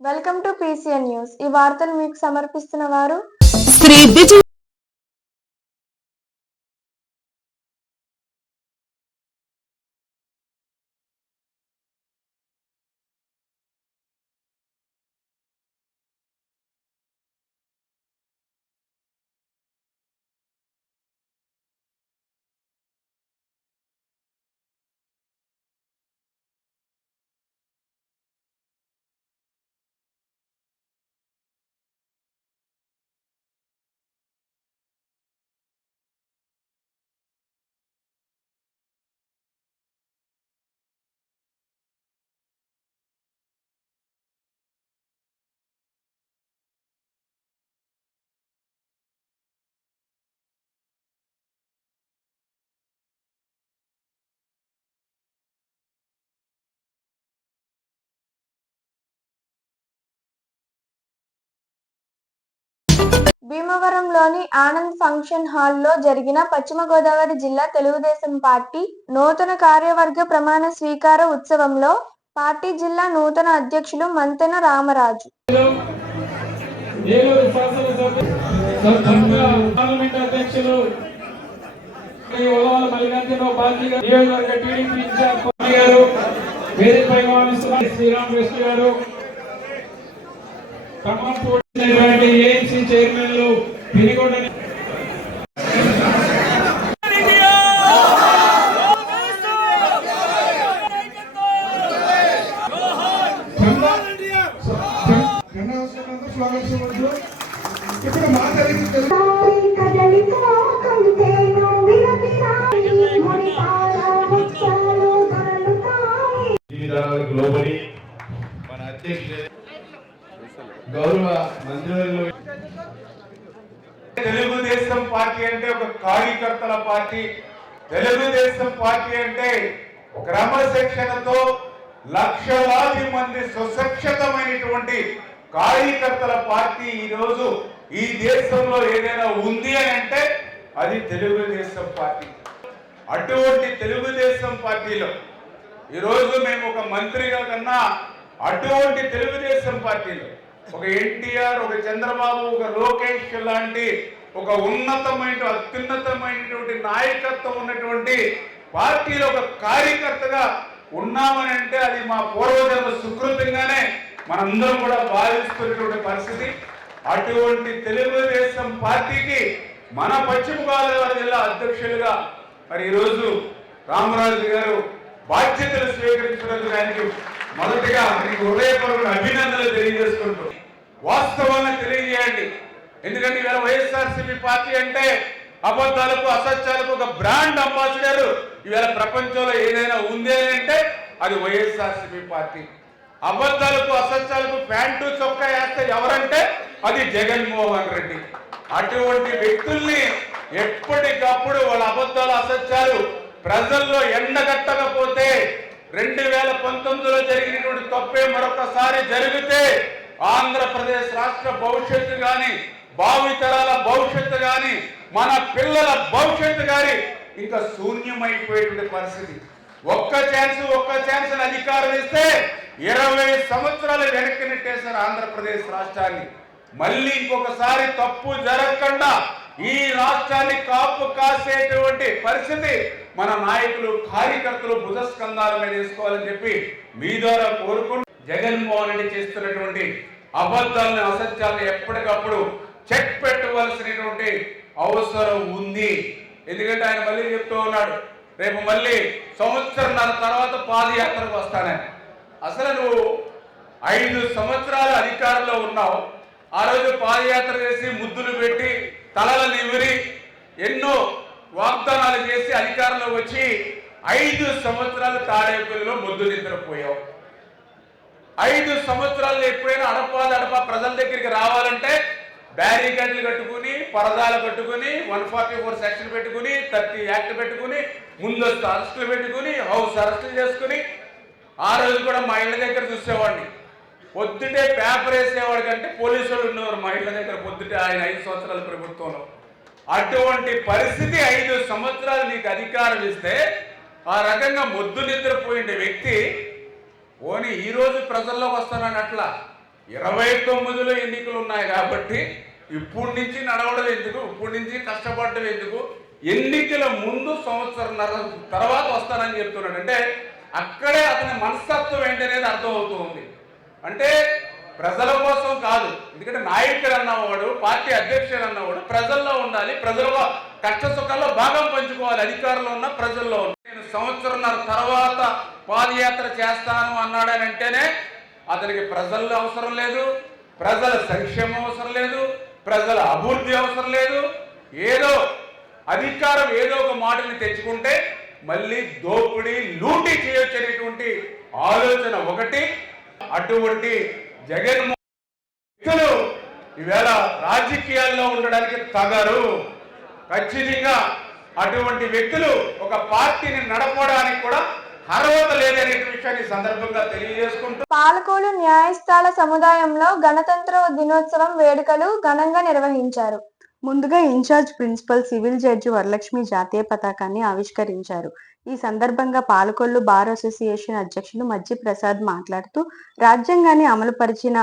Welcome to PCN news. ఈ వార్తలు మీకు సమర్పిస్తున్న వారు శ్రీ విజయ భీమవరంలోని ఆనంద్ ఫంక్షన్ హాల్లో జరిగిన పశ్చిమ గోదావరి జిల్లా తెలుగుదేశం పార్టీ నూతన కార్యవర్గ ప్రమాణ స్వీకార ఉత్సవంలో పార్టీ జిల్లా నూతన అధ్యక్షులు మంతెన రామరాజు, ఏఎంసీ చైర్మన్లు పెనుగొండ ఇప్పుడు లోబడి మన అధ్యక్షుడు గౌరవ మంత్రివర్యులు తెలుగుదేశం పార్టీ అంటే ఒక కార్యకర్తల పార్టీ. తెలుగుదేశం పార్టీ అంటే క్రమశిక్షణతో లక్షలాది మంది సుశిక్షితమైనటువంటి కార్యకర్తల పార్టీ. ఈరోజు ఈ దేశంలో ఏదైనా ఉంది అని అంటే అది తెలుగుదేశం పార్టీ. అటువంటి తెలుగుదేశం పార్టీలో ఈరోజు మేము ఒక మంత్రిగా కన్నా అటువంటి తెలుగుదేశం పార్టీలో ఒక ఎన్టీఆర్, ఒక చంద్రబాబు, ఒక లోకేష్ లాంటి ఒక ఉన్నతమైన అత్యున్నతమైనటువంటి నాయకత్వం ఉన్నటువంటి పార్టీలో ఒక కార్యకర్తగా ఉన్నామని అంటే అది మా పూర్వజన్మ సుకృతంగానే మనందరం కూడా భావిస్తున్నటువంటి పరిస్థితి. అటువంటి తెలుగుదేశం పార్టీకి మన పశ్చిమ గోదావరి జిల్లా అధ్యక్షులుగా మరి ఈరోజు రామరాజు గారు బాధ్యతలు స్వీకరించినందుకు ఆయనకి మొదటిగా మీకు హృదయపూర్వక అభినందనలు తెలియజేసుకుంటూ వాస్తవాన్ని తెలియజేయండి. ఎందుకంటే ఇవాళ వైఎస్ఆర్సీపీ పార్టీ అంటే అబద్ధాలకు అసత్యాలకు ఒక బ్రాండ్ అంబాసిడర్ ఇవాళ ప్రపంచంలో ఏదైనా ఉంది అని అంటే అది వైఎస్ఆర్సీపీ పార్టీ. అబద్ధాలకు అసత్యాలకు ప్యాంటు చొక్కా వేస్తే ఎవరంటే అది జగన్మోహన్ రెడ్డి. అటువంటి వ్యక్తుల్ని ఎప్పటికప్పుడు వాళ్ళ అబద్ధాలు అసత్యాలు ప్రజల్లో ఎండగట్టకపోతే 2019లో జరిగినటువంటి తప్పే మరొకసారి జరిగితే ఆంధ్రప్రదేశ్ రాష్ట్ర భవిష్యత్తు కానీ, భావితరాల భవిష్యత్తు కానీ, మన పిల్లల భవిష్యత్తు కానీ ఇంకా శూన్యమైపోయేటువంటి పరిస్థితి. ఒక్క ఛాన్స్ అధికారం ఇస్తే 20 సంవత్సరాలు వెనక్కి నెట్టేశారు ఆంధ్రప్రదేశ్ రాష్ట్రాన్ని. మళ్ళీ ఇంకొకసారి తప్పు జరగకుండా ఈ రాష్ట్రాన్ని కాపు కాసేటువంటి పరిస్థితి మన నాయకులు, కార్యకర్తలు భుజస్కంధాల మీద వేసుకోవాలని చెప్పి మీ ద్వారా కోరుకుంటూ జగన్మోహన్ రెడ్డి చేస్తున్నటువంటి అబద్ధాలను, అసత్యాలను ఎప్పటికప్పుడు చెక్ పెట్టవలసినటువంటి అవసరం ఉంది. ఎందుకంటే ఆయన మళ్ళీ చెప్తూ ఉన్నాడు, రేపు మళ్ళీ సంవత్సరంన్నర తర్వాత పాదయాత్రకు వస్తానని. అసలు నువ్వు 5 సంవత్సరాలు అధికారంలో ఉన్నావు. ఆ రోజు పాదయాత్ర చేసి ముద్దులు పెట్టి తలల నిమిరి ఎన్నో వాగ్దానాలు చేసి అధికారంలో వచ్చి 5 సంవత్సరాలు తాడేపల్లిలో ముద్దు నిద్రపోయావు. 5 సంవత్సరాలు ఎప్పుడైనా అడపా ప్రజల దగ్గరికి రావాలంటే బ్యారికేడ్లు కట్టుకుని, పరదాలు కట్టుకుని, 144 సెక్షన్ పెట్టుకుని, 30 యాక్ట్ పెట్టుకుని, ముందస్తు అరెస్టులు పెట్టుకుని, హౌస్ అరెస్టులు చేసుకుని, ఆ రోజు కూడా మా ఇళ్ళ దగ్గర చూసేవాడిని. పొద్దుటే పేపర్ వేసేవాడి కంటే పోలీసు వాళ్ళు ఉన్నవారు మా ఇళ్ళ దగ్గర పొద్దుటే ఆయన 5 సంవత్సరాల ప్రభుత్వంలో. అటువంటి పరిస్థితి 5 సంవత్సరాలు నీకు అధికారం ఇస్తే ఆ రకంగా మొద్దు నిద్రపోయిన వ్యక్తి ఓని ఈరోజు ప్రజల్లోకి వస్తానని అట్లా 29లో ఎన్నికలు ఉన్నాయి కాబట్టి ఇప్పటి నుంచి నడవడం ఎందుకు, ఇప్పటి నుంచి కష్టపడడం ఎందుకు, ఎన్నికల ముందు సంవత్సరంన్నర తర్వాత వస్తానని చెప్తున్నాడు. అంటే అక్కడే అతని మనస్తత్వం ఏంటనేది అర్థమవుతుంది. అంటే ప్రజల కోసం కాదు, ఎందుకంటే నాయకుడు అన్నవాడు, పార్టీ అధ్యక్షుడు అన్నవాడు ప్రజల్లో ఉండాలి, ప్రజల్లో కష్ట సుఖాల్లో భాగం పంచుకోవాలి, అధికారంలో ఉన్న ప్రజల్లో ఉన్న. నేను సంవత్సరంన్నర తర్వాత పాదయాత్ర చేస్తాను అన్నాడని అంటేనే అతనికి ప్రజల్లో అవసరం లేదు, ప్రజల సంక్షేమం అవసరం లేదు, ప్రజల అభివృద్ధి అవసరం లేదు. ఏదో అధికారం ఏదో ఒక మాటని తెచ్చుకుంటే మళ్ళీ దోపిడీ లూటీ చేయొచ్చు అనేటువంటి ఆలోచన ఒకటి. అటువంటి జగన్మోహన్ వ్యక్తులు ఈవేళ రాజకీయాల్లో ఉండడానికి తగరు. ఖచ్చితంగా అటువంటి వ్యక్తులు ఒక పార్టీని నడపడానికి కూడా అర్హత లేదనే విషయాన్ని సందర్భంగా తెలియజేసుకుంటూ పాలకోలు న్యాయస్థాన సముదాయంలో గణతంత్ర దినోత్సవం వేడుకలు ఘనంగా నిర్వహించారు. ముందుగా incharge principal civil judge Varalakshmi జాతీయ పతాకాన్ని ఆవిష్కరించారు. ఈ సందర్భంగా పాలకొల్లు బార్ అసోసియేషన్ అధ్యక్షులు మజ్జి ప్రసాద్ మాట్లాడుతూ రాజ్యాంగాన్ని అమలుపరిచిన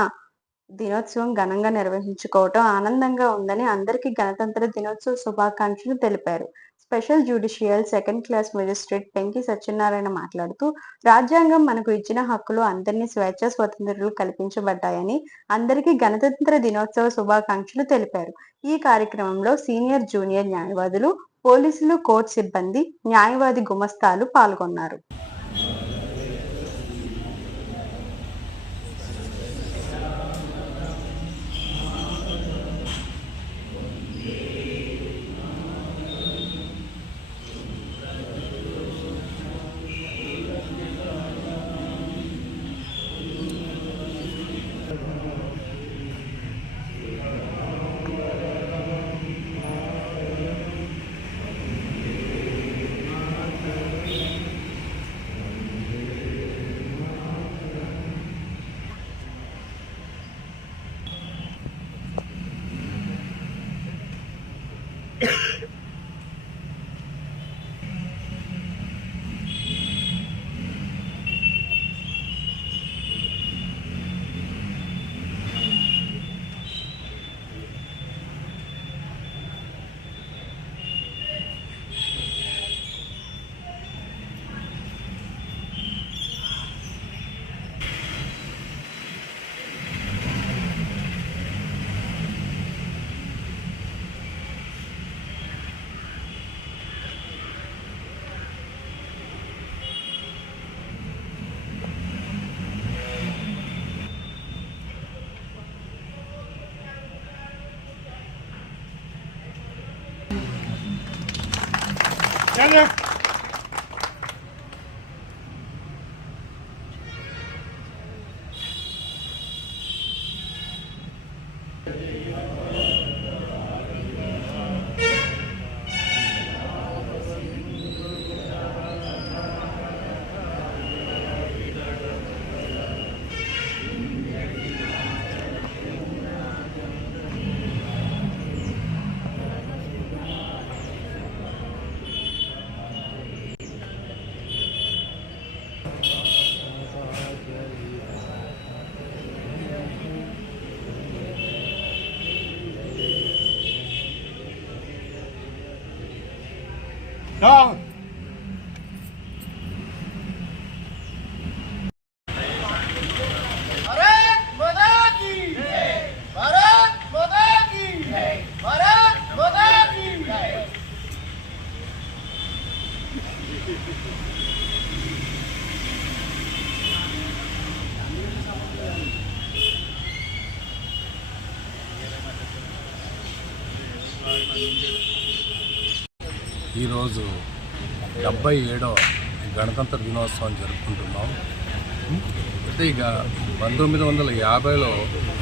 దినోత్సవం ఘనంగా నిర్వహించుకోవటం ఆనందంగా ఉందని అందరికీ గణతంత్ర దినోత్సవ శుభాకాంక్షలు తెలిపారు. Special judicial second class magistrate Penki Satyanarayana మాట్లాడుతూ రాజ్యాంగం మనకు ఇచ్చిన హక్కులు అందరినీ స్వేచ్ఛ స్వతంత్రాలు కల్పించబడ్డాయని అందరికీ గణతంత్ర దినోత్సవ శుభాకాంక్షలు తెలిపారు. ఈ కార్యక్రమంలో సీనియర్ జూనియర్ న్యాయవాదులు, పోలీసులు, కోర్టు సిబ్బంది, న్యాయవాది గుమస్తాలు పాల్గొన్నారు. Down. भारत माता की जय। भारत माता की जय। भारत माता की जय। ఈరోజు 77వ గణతంత్ర దినోత్సవం జరుపుకుంటున్నాం. అయితే ఇక 1950లో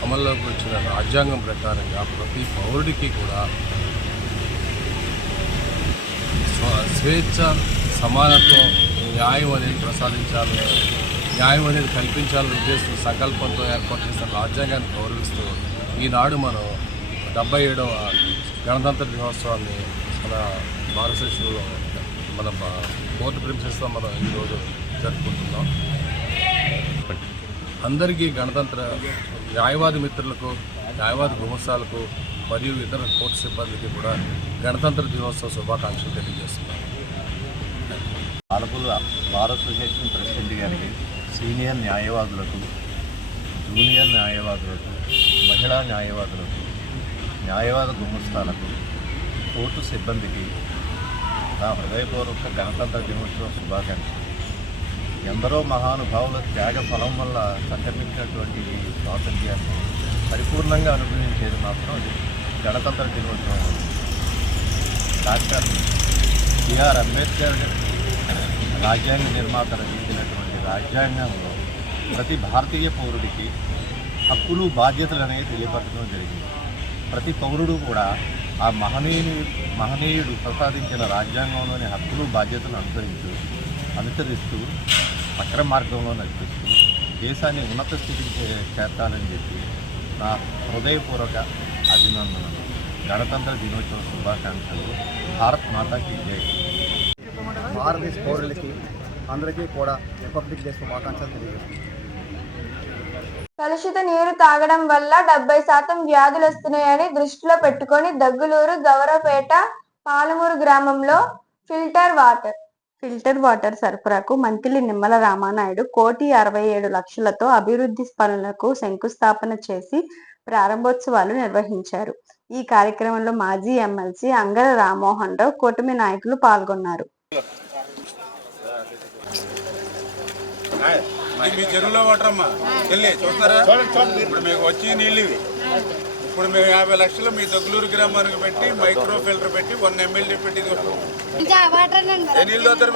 అమల్లోకి వచ్చిన రాజ్యాంగం ప్రకారంగా ప్రతి పౌరుడికి కూడా స్వేచ్ఛ, సమానత్వం, న్యాయం అనేది ప్రసాదించాలని, న్యాయం అనేది కల్పించాలని ఉద్దేశించిన సంకల్పంతో ఏర్పాటు చేసిన రాజ్యాంగాన్ని గౌరవిస్తూ ఈనాడు మనం 77వ గణతంత్ర దినోత్సవాన్ని మన భారతదేశంలో మన కోర్టు ప్రిన్సెస్లో మనం ఈరోజు జరుపుకుంటున్నాం. అందరికీ గణతంత్ర న్యాయవాది మిత్రులకు, న్యాయవాది గుమస్తాలకు మరియు ఇతర కోర్టు సిబ్బందికి కూడా గణతంత్ర దినోత్సవ శుభాకాంక్షలు తెలియజేస్తున్నాను. పాలకొల్లు బార్ అసోసియేషన్ ప్రెసిడెంట్ గారికి, సీనియర్ న్యాయవాదులకు, జూనియర్ న్యాయవాదులకు, మహిళా న్యాయవాదులకు, న్యాయవాద గుమస్తాలకు, కోర్టు సిబ్బందికి నా హృదయపూర్వక గణతంత్ర దినోత్సవ శుభాకాంక్షలు. ఎందరో మహానుభావుల త్యాగ ఫలం వల్ల సంక్రమించినటువంటి ఈ స్వాతంత్ర్యాన్ని పరిపూర్ణంగా అనుభవించేది మాత్రం అది గణతంత్ర దినోత్సవం. డాక్టర్ బిఆర్ అంబేద్కర్ రాజ్యాంగ నిర్మాత రచించినటువంటి రాజ్యాంగంలో ప్రతి భారతీయ పౌరుడికి హక్కులు బాధ్యతలు అనేవి తెలియపరచడం జరిగింది. ప్రతి పౌరుడు కూడా ఆ మహనీయుడు ప్రసాదించిన రాజ్యాంగంలోని హక్కులు బాధ్యతలను అనుసరిస్తూ అక్ర మార్గంలో నడిపిస్తూ దేశాన్ని ఉన్నత స్థితికి చేర్చాలని చెప్పి నా హృదయపూర్వక అభినందనలు. గణతంత్ర దినోత్సవ శుభాకాంక్షలు. భారత్ మాతాకి జై. భారతదేశ పౌరులకి అందరికీ కూడా రిపబ్లిక్ డే శుభాకాంక్షలు తెలియజేస్తున్నాను. కలుషిత నీరు తాగడం వల్ల 70% వ్యాధులు వస్తున్నాయని దృష్టిలో పెట్టుకొని దగ్గులూరు, గౌరవపేట, పాలమూరు గ్రామంలో ఫిల్టర్ వాటర్ సరఫరాకు మంత్రి నిమ్మల రామానాయుడు 1,67,00,000తో అభివృద్ధి పనులకు శంకుస్థాపన చేసి ప్రారంభోత్సవాలు నిర్వహించారు. ఈ కార్యక్రమంలో మాజీ ఎమ్మెల్సీ అంగర రామ్మోహన్ రావు, కూటమి నాయకులు పాల్గొన్నారు. మీ చెరువులో వాటర్ అమ్మా వెళ్ళి చూస్తారా? ఇప్పుడు మీకు వచ్చి నీళ్ళు ఇవి. ఇప్పుడు మేము 50 లక్షలు మీ దగ్గలూరు గ్రామానికి పెట్టి మైక్రో ఫిల్టర్ పెట్టి 1 ml పెట్టి నీళ్ళు అవుతారు.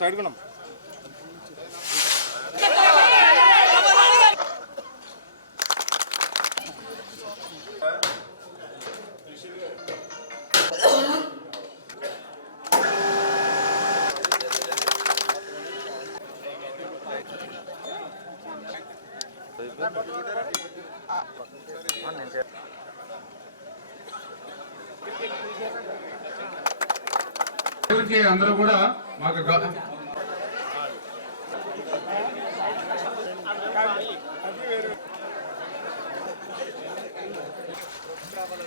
సైడ్ కొనం అందరూ కూడా మాకు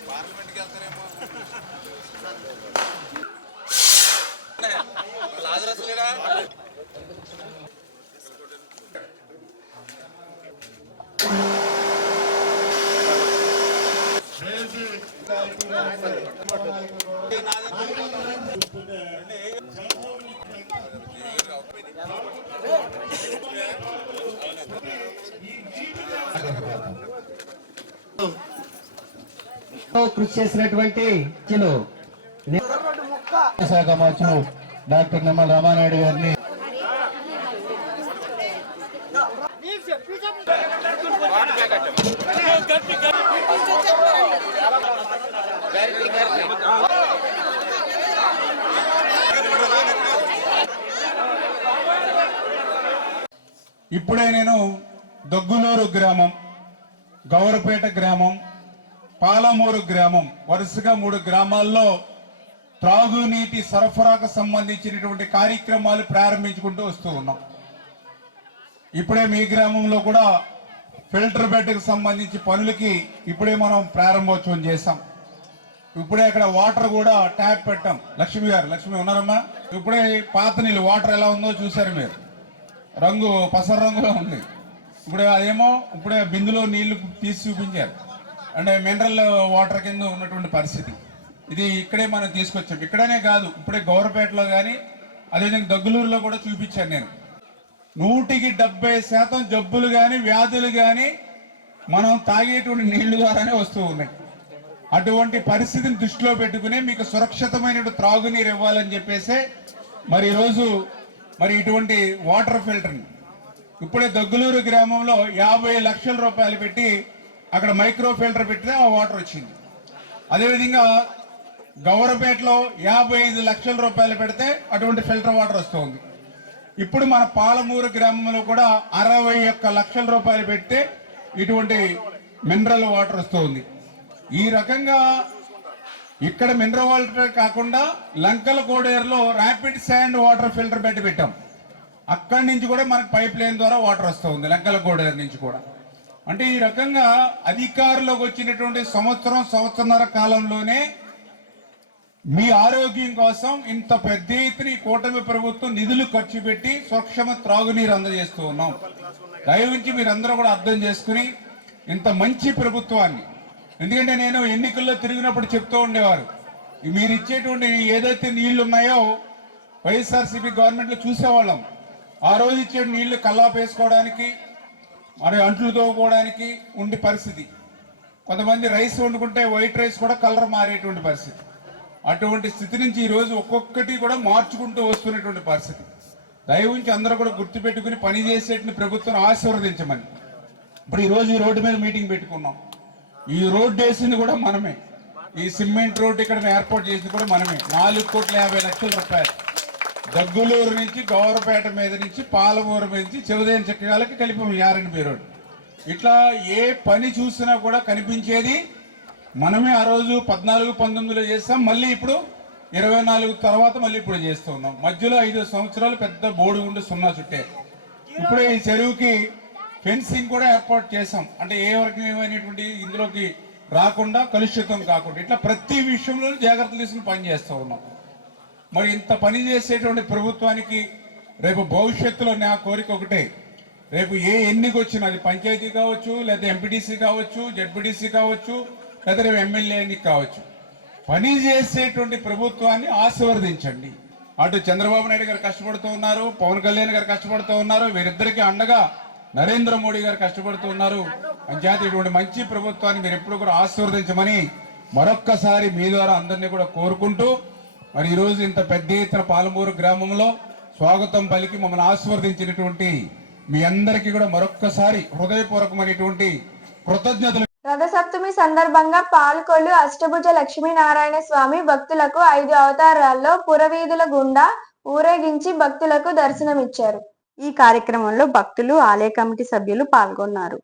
పార్లమెంట్కి వెళ్తారేమో. లాజరస్లేడా కృషి చేసినటువంటి శాఖ మంత్రులు డాక్టర్ నిమ్మల రామానాయుడు గారిని ఇప్పుడే నేను దగ్గులూరు గ్రామం, గౌరపేట గ్రామం, పాలమూరు గ్రామం వరుసగా 3 గ్రామాల్లో త్రాగునీటి సరఫరాకు సంబంధించినటువంటి కార్యక్రమాలు ప్రారంభించుకుంటూ వస్తూ ఉన్నాం. ఇప్పుడే మీ గ్రామంలో కూడా ఫిల్టర్ బెడ్కి సంబంధించి పనులకి ఇప్పుడే మనం ప్రారంభోత్సవం చేసాం. ఇప్పుడే అక్కడ వాటర్ కూడా ట్యాప్ పెట్టాం. లక్ష్మి ఉన్నారమ్మా? ఇప్పుడే పాత నీళ్ళు వాటర్ ఎలా ఉందో చూసారు మీరు, రంగు పసర రంగులో ఉంది. ఇప్పుడే అదేమో ఇప్పుడే బిందులో నీళ్లు తీసి చూపించారు, అంటే మినరల్ వాటర్ కింద ఉన్నటువంటి పరిస్థితి. ఇది ఇక్కడే మనం తీసుకొచ్చాం. ఇక్కడనే కాదు, ఇప్పుడే గౌరపేటలో కానీ అదేవిధంగా దగ్గలూరులో కూడా చూపించాను నేను. 100% జబ్బులు కానీ వ్యాధులు కానీ మనం తాగేటువంటి నీళ్లు ద్వారానే వస్తూ ఉన్నాయి. అటువంటి పరిస్థితిని దృష్టిలో పెట్టుకుని మీకు సురక్షితమైన త్రాగునీరు ఇవ్వాలని చెప్పేసి మరి ఈరోజు మరి ఇటువంటి వాటర్ ఫిల్టర్ని ఇప్పుడే దగ్గులూరు గ్రామంలో 50 లక్షల రూపాయలు పెట్టి అక్కడ మైక్రో ఫిల్టర్ పెట్టితే ఆ వాటర్ వచ్చింది. అదేవిధంగా గౌరపేటలో 55 లక్షల రూపాయలు పెడితే అటువంటి ఫిల్టర్ వాటర్ వస్తుంది. ఇప్పుడు మన పాలమూరు గ్రామంలో కూడా 61 లక్షల రూపాయలు పెడితే ఇటువంటి మినరల్ వాటర్ వస్తుంది. ఈ రకంగా ఇక్కడ మినరల్ వాటర్ కాకుండా లంకల కోడేరులో ర్యాపిడ్ శాండ్ వాటర్ ఫిల్టర్ పెట్టాం. అక్కడి నుంచి కూడా మనకు పైప్ లైన్ ద్వారా వాటర్ వస్తుంది లంకల కోడేరు నుంచి కూడా. అంటే ఈ రకంగా అధికారులకు వచ్చినటువంటి సంవత్సరన్నర కాలంలోనే మీ ఆరోగ్యం కోసం ఇంత పెద్ద ఎత్తున ఈ కూటమి ప్రభుత్వం నిధులు ఖర్చు పెట్టి సూక్ష్మ త్రాగునీరు అందజేస్తూ ఉన్నాం. దయవుంచి మీరందరూ కూడా అర్థం చేసుకుని ఇంత మంచి ప్రభుత్వాన్ని, ఎందుకంటే నేను ఎన్నికల్లో తిరిగినప్పుడు చెప్తూ ఉండేవారు, మీరు ఇచ్చేటువంటి ఏదైతే నీళ్లు ఉన్నాయో వైఎస్ఆర్సీపీ గవర్నమెంట్లో చూసేవాళ్ళం. ఆ రోజు ఇచ్చే నీళ్లు కల్లాపేసుకోవడానికి మరి అంట్లు తోముకోవడానికి ఉండే పరిస్థితి. కొంతమంది రైస్ వండుకుంటే వైట్ రైస్ కూడా కలర్ మారేటువంటి పరిస్థితి. అటువంటి స్థితి నుంచి ఈరోజు ఒక్కొక్కటి కూడా మార్చుకుంటూ వస్తున్నటువంటి పరిస్థితి. దయవుంచి అందరూ కూడా గుర్తుపెట్టుకుని పనిచేసేటువంటి ప్రభుత్వం ఆశీర్వదించమని. ఇప్పుడు ఈరోజు ఈ రోడ్డు మీద మీటింగ్ పెట్టుకున్నాం. ఈ రోడ్డు వేసింది కూడా మనమే. ఈ సిమెంట్ రోడ్డు ఇక్కడ ఏర్పాటు చేసింది కూడా మనమే. 4,50,00,000 రూపాయలు దగ్గులూరు నుంచి గౌరపేట మీద నుంచి పాలమూరు మీద నుంచి చెవుదేని చక్రాలకి కలిపి యారన్బీ రోడ్డు. ఇట్లా ఏ పని చూసినా కూడా కనిపించేది మనమే. ఆ రోజు 14-19లో చేస్తాం, మళ్ళీ ఇప్పుడు 24 తర్వాత మళ్ళీ ఇప్పుడు చేస్తూ ఉన్నాం. మధ్యలో 5 సంవత్సరాలు పెద్ద బోర్డు ఉండి సున్నా చుట్టారు. ఇప్పుడే ఈ చెరువుకి ఫెన్సింగ్ కూడా ఏర్పాటు చేసాం. అంటే ఏ వర్గమైనటువంటి ఇందులోకి రాకుండా, కలుషితం కాకుండా, ఇట్లా ప్రతి విషయంలో జాగ్రత్తలు తీసుకుని పని చేస్తూ ఉన్నాం. మరి ఇంత పని చేసేటువంటి ప్రభుత్వానికి రేపు భవిష్యత్తులో నా కోరిక ఒకటే, రేపు ఏ ఎన్నిక వచ్చినా అది పంచాయతీ కావచ్చు, లేదా ఎంపీటీసీ కావచ్చు, జడ్పీటీసీ కావచ్చు, లేదా రేపు ఎమ్మెల్యే ఎన్నిక కావచ్చు, పని చేసేటువంటి ప్రభుత్వాన్ని ఆశీర్వదించండి. అటు చంద్రబాబు నాయుడు గారు కష్టపడుతూ ఉన్నారు, పవన్ కళ్యాణ్ గారు కష్టపడుతూ ఉన్నారు, వీరిద్దరికీ అండగా నరేంద్ర మోడీ గారు కష్టపడుతూ ఉన్నారు. అంచేత ఇటువంటి మంచి ప్రభుత్వాన్ని మీరు ఎప్పుడు కూడా ఆశీర్వదించమని మరొక్కసారి మీ ద్వారా అందరినీ కూడా కోరుకుంటూ, మరి ఈరోజు ఇంత పెద్ద ఎత్తున పాలమూరు గ్రామంలో స్వాగతం పలికి మమ్మల్ని ఆశీర్వదించినటువంటి మీ అందరికీ కూడా మరొక్కసారి హృదయపూర్వకమైనటువంటి కృతజ్ఞతలు. రథసప్తమి సందర్భంగా పాల్కొల్లు అష్టభుజ లక్ష్మీనారాయణ స్వామి భక్తులకు 5 అవతారాల్లో పురవీధుల గుండా ఊరేగించి భక్తులకు దర్శనమిచ్చారు. ఈ కార్యక్రమంలో భక్తులు, ఆలయ కమిటీ సభ్యులు పాల్గొన్నారు.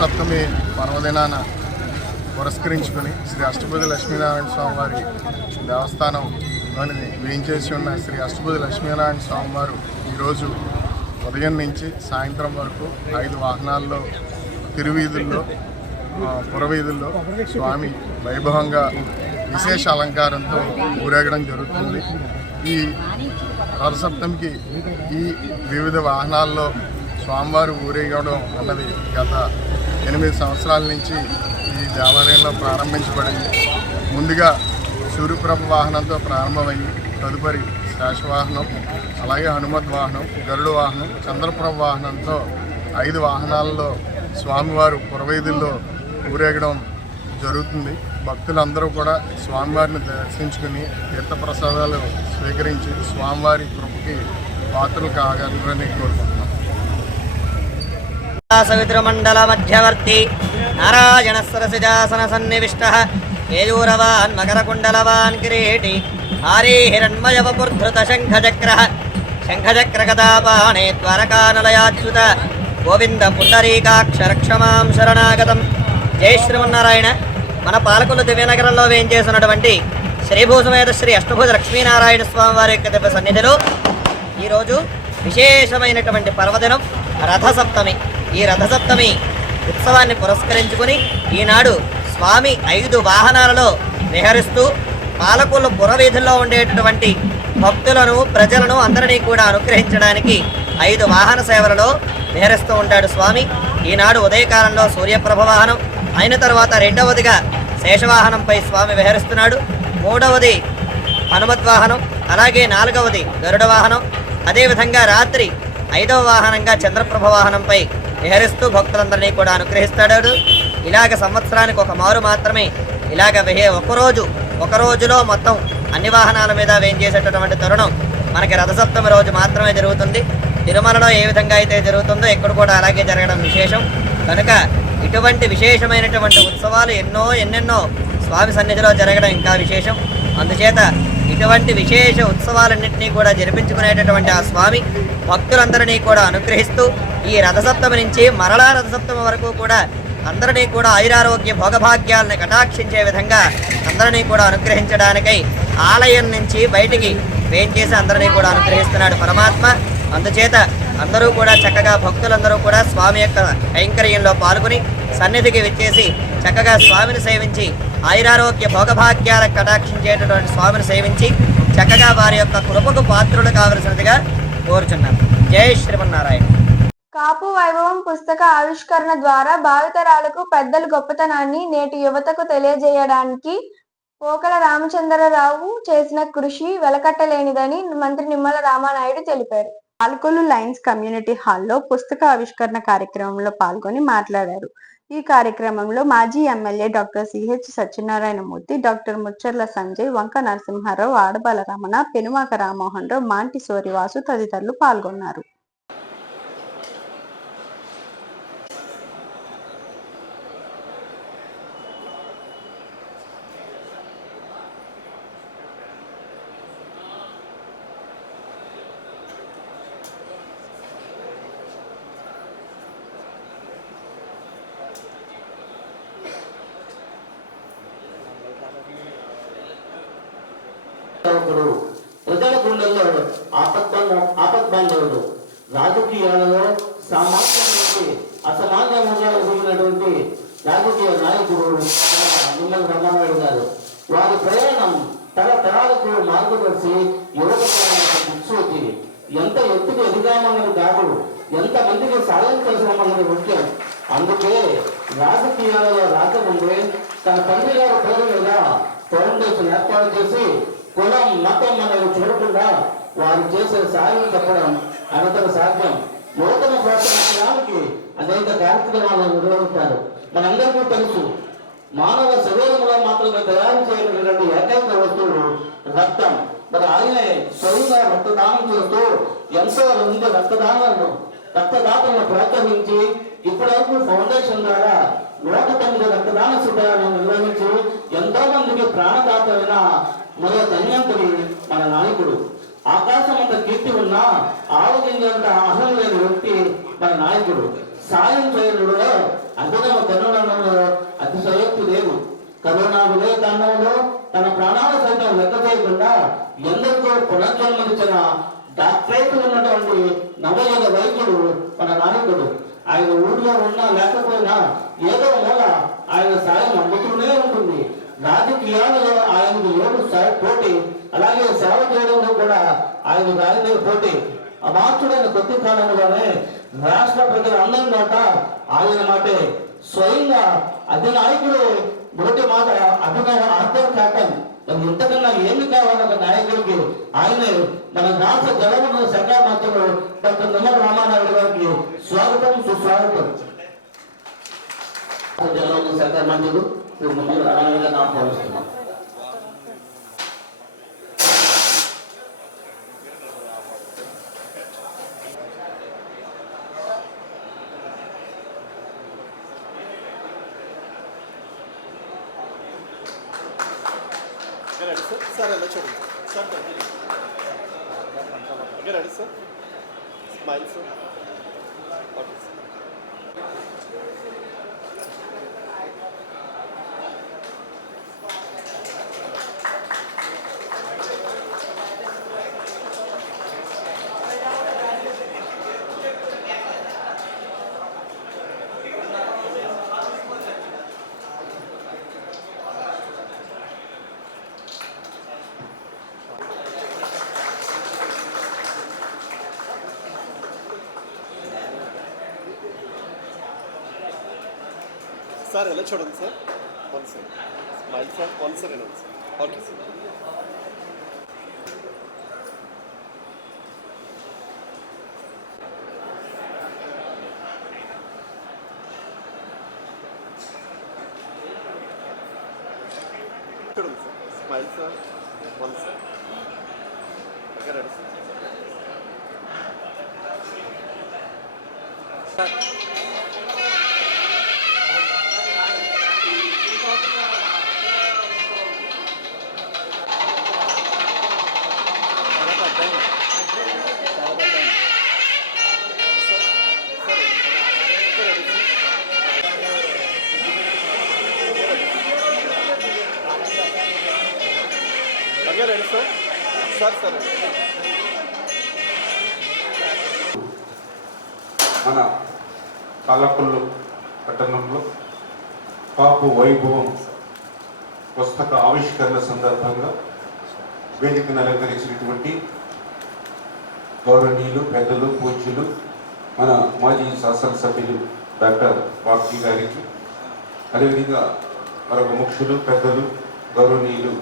రథసప్తమి పర్వదినాన పురస్కరించుకుని శ్రీ అష్టపది లక్ష్మీనారాయణ స్వామి వారి దేవస్థానంలోని వేయించేసి ఉన్న శ్రీ అష్టపది లక్ష్మీనారాయణ స్వామి వారు ఈరోజు ఉదయం నుంచి సాయంత్రం వరకు 5 వాహనాల్లో తిరువీధుల్లో పురవీధుల్లో స్వామి వైభవంగా విశేష అలంకారంతో ఊరేగడం జరుగుతుంది. ఈ రథసప్తమికి ఈ వివిధ వాహనాల్లో స్వామివారు ఊరేగడం అన్నది గత 8 సంవత్సరాల నుంచి ఈ దేవాలయంలో ప్రారంభించబడింది. ముందుగా సూర్యప్రభ వాహనంతో ప్రారంభమయ్యి తదుపరి శేషవాహనం, అలాగే హనుమద్ వాహనం, గరుడు వాహనం, చంద్రప్రభ వాహనంతో 5 వాహనాల్లో స్వామివారు పురవీధుల్లో ఊరేగడం జరుగుతుంది. భక్తులందరూ కూడా స్వామివారిని దర్శించుకుని తీర్థప్రసాదాలు స్వీకరించి స్వామివారి కృపకి పాత్రలు కాగలరని కోరుకుంటున్నాం. సవితృమండల మధ్యవర్తి నారాయణ సరసిజాసన సన్నివిష్టః కేయూరవాన్ మకరకుండలవాన్ కిరీటి హారీ హిరణ్మయవపుర్ధృత శంఖచక్రః శంఖచక్రగదాపాణే ద్వారకానలయాచ్యుత గోవింద పుండరీకాక్ష రక్షమాం శరణాగతం. జై శ్రీమన్నారాయణ. మన పాలకొల్లు దివ్యనగరంలో వేయించేసినటువంటి శ్రీభూసమేత శ్రీ అష్టభుజ లక్ష్మీనారాయణ స్వామి వారి యొక్క దివ్య సన్నిధిలో ఈరోజు విశేషమైనటువంటి పర్వదినం రథసప్తమి. ఈ రథసప్తమి ఉత్సవాన్ని పురస్కరించుకుని ఈనాడు స్వామి 5 వాహనాలలో విహరిస్తూ పాలకొల్లు పురవీధుల్లో ఉండేటటువంటి భక్తులను ప్రజలను అందరినీ కూడా అనుగ్రహించడానికి 5 వాహన సేవలలో విహరిస్తూ ఉంటాడు స్వామి. ఈనాడు ఉదయకాలంలో సూర్యప్రభ వాహనం అయిన తర్వాత రెండవదిగా శేషవాహనంపై స్వామి విహరిస్తున్నాడు. మూడవది హనుమద్వాహనం, అలాగే 4వది గరుడ వాహనం, అదేవిధంగా రాత్రి 5వ వాహనంగా చంద్రప్రభ వాహనంపై విహరిస్తూ భక్తులందరినీ కూడా అనుగ్రహిస్తాడు. ఇలాగ సంవత్సరానికి ఒక మారు మాత్రమే ఇలాగ ఒక రోజులో మొత్తం అన్ని వాహనాల మీద వేయించేసేటటువంటి తరుణం మనకి రథసప్తమి రోజు మాత్రమే జరుగుతుంది. తిరుమలలో ఏ విధంగా అయితే జరుగుతుందో ఇక్కడ కూడా అలాగే జరగడం విశేషం. కనుక ఇటువంటి విశేషమైనటువంటి ఉత్సవాలు ఎన్నెన్నో స్వామి సన్నిధిలో జరగడం ఇంకా విశేషం. అందుచేత ఇటువంటి విశేష ఉత్సవాలన్నింటినీ కూడా జరిపించుకునేటటువంటి ఆ స్వామి భక్తులందరినీ కూడా అనుగ్రహిస్తూ ఈ రథసప్తమి నుంచి మరలా రథసప్తమి వరకు కూడా అందరినీ కూడా ఆయురారోగ్య భోగభాగ్యాలను కటాక్షించే విధంగా అందరినీ కూడా అనుగ్రహించడానికై ఆలయం నుంచి బయటికి వేయించేసి అందరినీ కూడా అనుగ్రహిస్తున్నాడు పరమాత్మ. అందుచేత అందరూ కూడా చక్కగా భక్తులందరూ కూడా స్వామి యొక్క కైంకర్యంలో పాల్గొని సన్నిధికి విచ్చేసి చక్కగా స్వామిని సేవించి ఆయురారోగ్య భోగభాగ్యాలకు కటాక్షించేటటువంటి స్వామిని సేవించి చక్కగా వారి యొక్క కృపకు పాత్రులు కావలసినదిగా కోరుచున్నాను. జై శ్రీమన్నారాయణ. కాపు వైభవం పుస్తక ఆవిష్కరణ ద్వారా భావితరాలకు పెద్దల గొప్పతనాన్ని నేటి యువతకు తెలియజేయడానికి పోకల రామచంద్రరావు చేసిన కృషి వెలకట్టలేనిదని మంత్రి నిమ్మల రామానాయుడు తెలిపారు. పాలకొల్లు లయన్స్ కమ్యూనిటీ హాల్లో పుస్తక ఆవిష్కరణ కార్యక్రమంలో పాల్గొని మాట్లాడారు. ఈ కార్యక్రమంలో మాజీ MLA doctor CH Satyanarayanamurthy, doctor Muccharla Sanjay, Vanka Narasimharao, Adabala Ramana, Penumaka Rammohan Rao, మాంటి సోరివాసు తదితరులు పాల్గొన్నారు. ప్రజల గుండెల్లో ఆపద్బాంధవుడు, రాజకీయాలలో సామాన్యుడికి అసమాన్యంగా ఎదిగినటువంటి రాజకీయ నాయకుడు నిమ్మల రామానాయుడు గారు. వారి ప్రయాణం తరతరాలకు మార్గదర్శి, యువత దిక్సూచి. ఎంత ఎత్తుకు ఎదిగామన్నది కాదు, ఎంతమందికి సాయం చేసామన్నది ముఖ్యం. అందుకే రాజకీయాలలో రాకముందే తన తండ్రి గారి పేరు మీద ఫౌండేషన్ ఏర్పాటు చేసి కులం మతం అనేది చూడకుండా వారు చేసే సాయం చెప్పడం అనంతర సాధ్యం. నూతన ప్రోత్సాహానికి అనేక కార్యక్రమాలను నిర్వహిస్తారు. మనందరికీ తెలుసు, మానవ శరీరంలో మాత్రమే తయారు చేయబడినటువంటి ఏకైక వస్తువు రక్తం. మరి ఆయనే స్వయంగా రక్తదానం చేస్తూ ఎంతో మంది రక్తదాతలను ప్రోత్సహించి ఇప్పటివరకు ఫౌండేషన్ ద్వారా 109 రక్తదాన శిబిరాలను నిర్వహించి ఎంతో మందికి ప్రాణదాతైన మరో ధన్యంతుడి మన నాయకుడు. ఆకాశం అంత కీర్తి ఉన్నా ఆరోగ్యంత అహం లేని వ్యక్తి మన నాయకుడు. సాయం చేయడంలో అభినవ కరుణంలో అతిశయోక్తి లేదు. కరోనా విలేకాండంలో తన ప్రాణాల సైతం లెక్క చేయకుండా ఎందరికో పునర్జన్మనిచ్చిన డాక్టరేట్ ఉన్నటువంటి నవయుగ వైద్యుడు మన నాయకుడు. ఆయన ఊళ్ళో ఉన్నా లేకపోయినా ఏదో మూల ఆయన సాయం అందుతూనే ఉంటుంది. రాజకీయాలలో ఆయనకు ఏడు పోటీ, అలాగే సేవ చేయడంలో కూడా ఆయనదే పోటీ. అమార్చుడైన కొద్ది కాలంలోనే రాష్ట్ర ప్రజలందరి నోట ఆయన మాటే. స్వయంగా అధినాయకుడు నోటి మాట అభినవ అర్థం కాటం. ఇంతకన్నా ఏమి కావాలన్న నాయకుడికి ఆయనే మన రాష్ట్ర జలవనరుల శాఖ మంత్రులు డాక్టర్ నిమ్మల రామానాయుడు గారికి స్వాగతం, సుస్వాగతం. జలవనరుల శాఖ మంత్రులు శ్రీ నిమ్మల రామానాయుడు గారిని ఆహ్వానిస్తున్నాం. సార్ ఎలా చూడండి sir, ready sir, smile sir. Okay sir. Sir ఎలా చూడండి sir, one sir, smile sir, one sir, ఎలా సార్. Okay sir. చూడండి sir, smile sir, one sir. Okay, ready sir. Ready sir. Sir sir మన పాలకొల్లు పట్టణంలో కాపు వైభవం పుస్తక ఆవిష్కరణ సందర్భంగా వేదికను అలంకరించినటువంటి గౌరవనీయులు, పెద్దలు, పూజ్యులు మన మాజీ శాసనసభ్యులు డాక్టర్ బాబ్జీ గారికి, అదేవిధంగా మరొక ముఖ్యులు, పెద్దలు, గౌరవనీయులు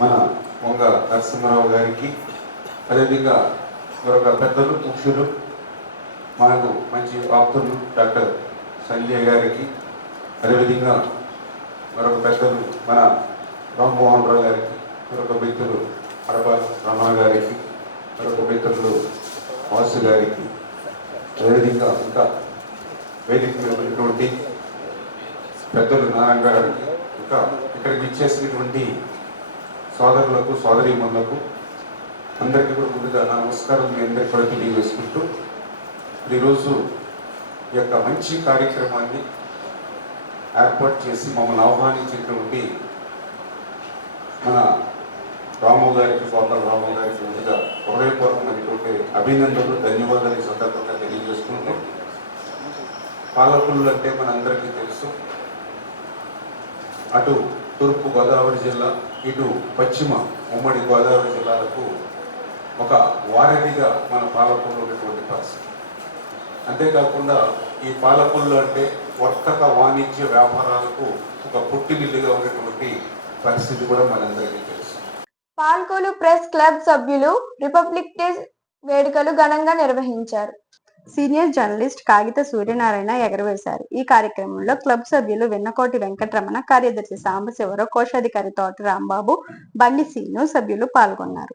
మన వంగ నరసింహారావు గారికి, అదేవిధంగా మరొక పెద్దలు, ముఖ్యులు, మనకు మంచి ఆప్తులు డాక్టర్ సంజయ్ గారికి, అదేవిధంగా మరొక పెద్దలు మన రామ్మోహన్ రావు గారికి, మరొక మిత్రులు అడప రమణ గారికి, మరొక మిత్రులు వాసు గారికి, అదేవిధంగా ఇంకా వేదిక మీద ఉన్నటువంటి పెద్దలు నారాయణ గారికి, ఇంకా ఇక్కడికి ఇచ్చేసినటువంటి సోదరులకు, సోదరీమణులకు అందరికీ కూడా ముందుగా నా నమస్కారం మీ అందరికీ కూడా తెలియజేసుకుంటూ, ఈరోజు ఈ యొక్క మంచి కార్యక్రమాన్ని ఏర్పాటు చేసి మమ్మల్ని ఆహ్వానించినటువంటి మన రాము గారికి, సోదరు రాము గారికి ముందుగా హృదయపూర్వకమైనటువంటి అభినందనలు, ధన్యవాదాలు ఈ సందర్భంగా తెలియజేసుకుంటూ, పాలకొల్లు అంటే మనందరికీ తెలుసు, అటు తూర్పు గోదావరి జిల్లా, ఇటు పశ్చిమ ఉమ్మడి గోదావరి జిల్లాలకు ఒక వారధిగా మన పాలకుల్లో ఉన్నటువంటి పరిస్థితి. అంతేకాకుండా ఈ పాలకుల్లో అంటే వర్తక వాణిజ్య వ్యాపారాలకు ఒక పుట్టినిల్లుగా ఉన్నటువంటి పరిస్థితి కూడా మనందరికీ తెలుసు. పాల్కోలు ప్రెస్ క్లబ్ సభ్యులు రిపబ్లిక్ డే వేడుకలు ఘనంగా నిర్వహించారు. సీనియర్ జర్నలిస్ట్ కాగిత సూర్యనారాయణ ఎగరవేశారు. ఈ కార్యక్రమంలో క్లబ్ సభ్యులు వెన్నకోటి వెంకటరమణ, కార్యదర్శి సాంబశివరావు, కోశాధికారి తోట రాంబాబు, బండి సీను సభ్యులు పాల్గొన్నారు.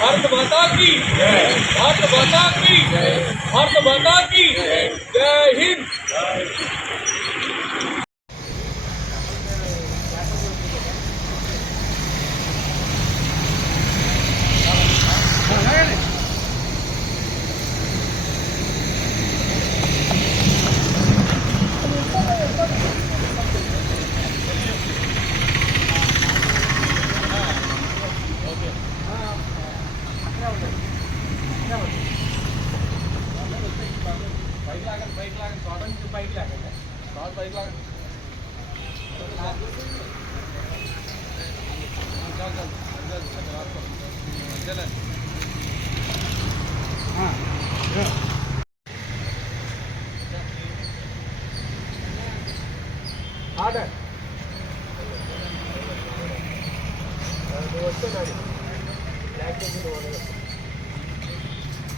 भारत माता की जय, भारत माता की जय, भारत माता की जय Hind.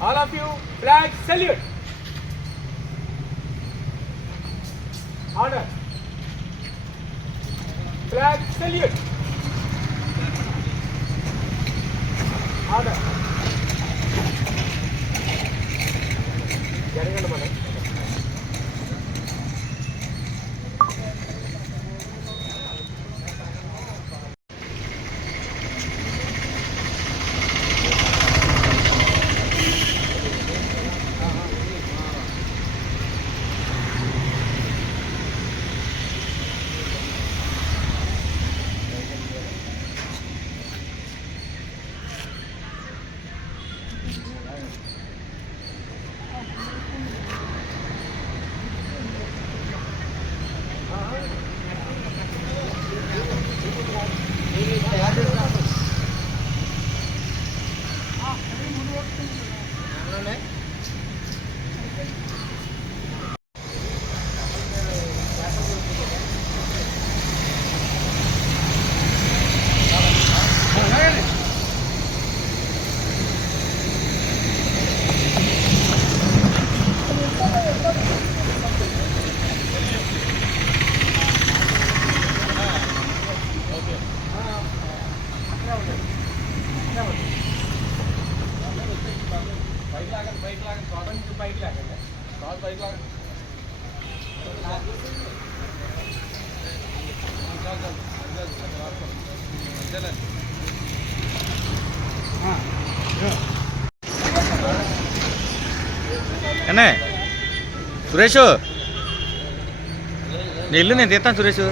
All of you, flag salute. Order. Flag salute. Order. జరగండి మనం. అన్నా సురేష్ నీ ఇల్లు నేను తీస్తాను సురేష్.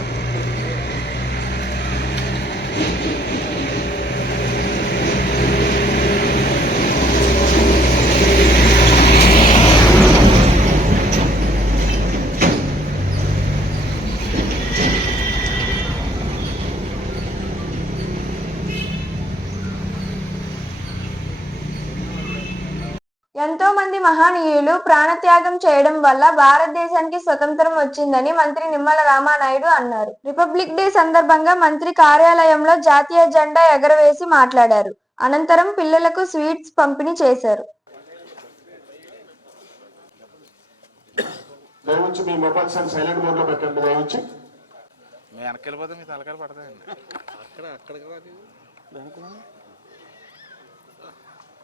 ఎంతో మంది మహనీయులు ప్రాణత్యాగం చేయడం వల్ల భారతదేశానికి స్వతంత్రం వచ్చిందని మంత్రి నిమ్మల రామానాయుడు అన్నారు. రిపబ్లిక్ డే సందర్భంగా మంత్రి కార్యాలయంలో జాతీయ జెండా ఎగరవేసి మాట్లాడారు. అనంతరం పిల్లలకు స్వీట్స్ పంపిణీ చేశారు. దయవుంచి మీ మొబైల్స్ సైలెంట్ మోడ్ లో పెట్టండి. దయవుంచి మీ వెనకెళ్ళిపోతే మీ తలకాయలు పడతాయండి.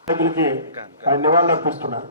ఆయన నివాళులు అర్పిస్తున్నారు.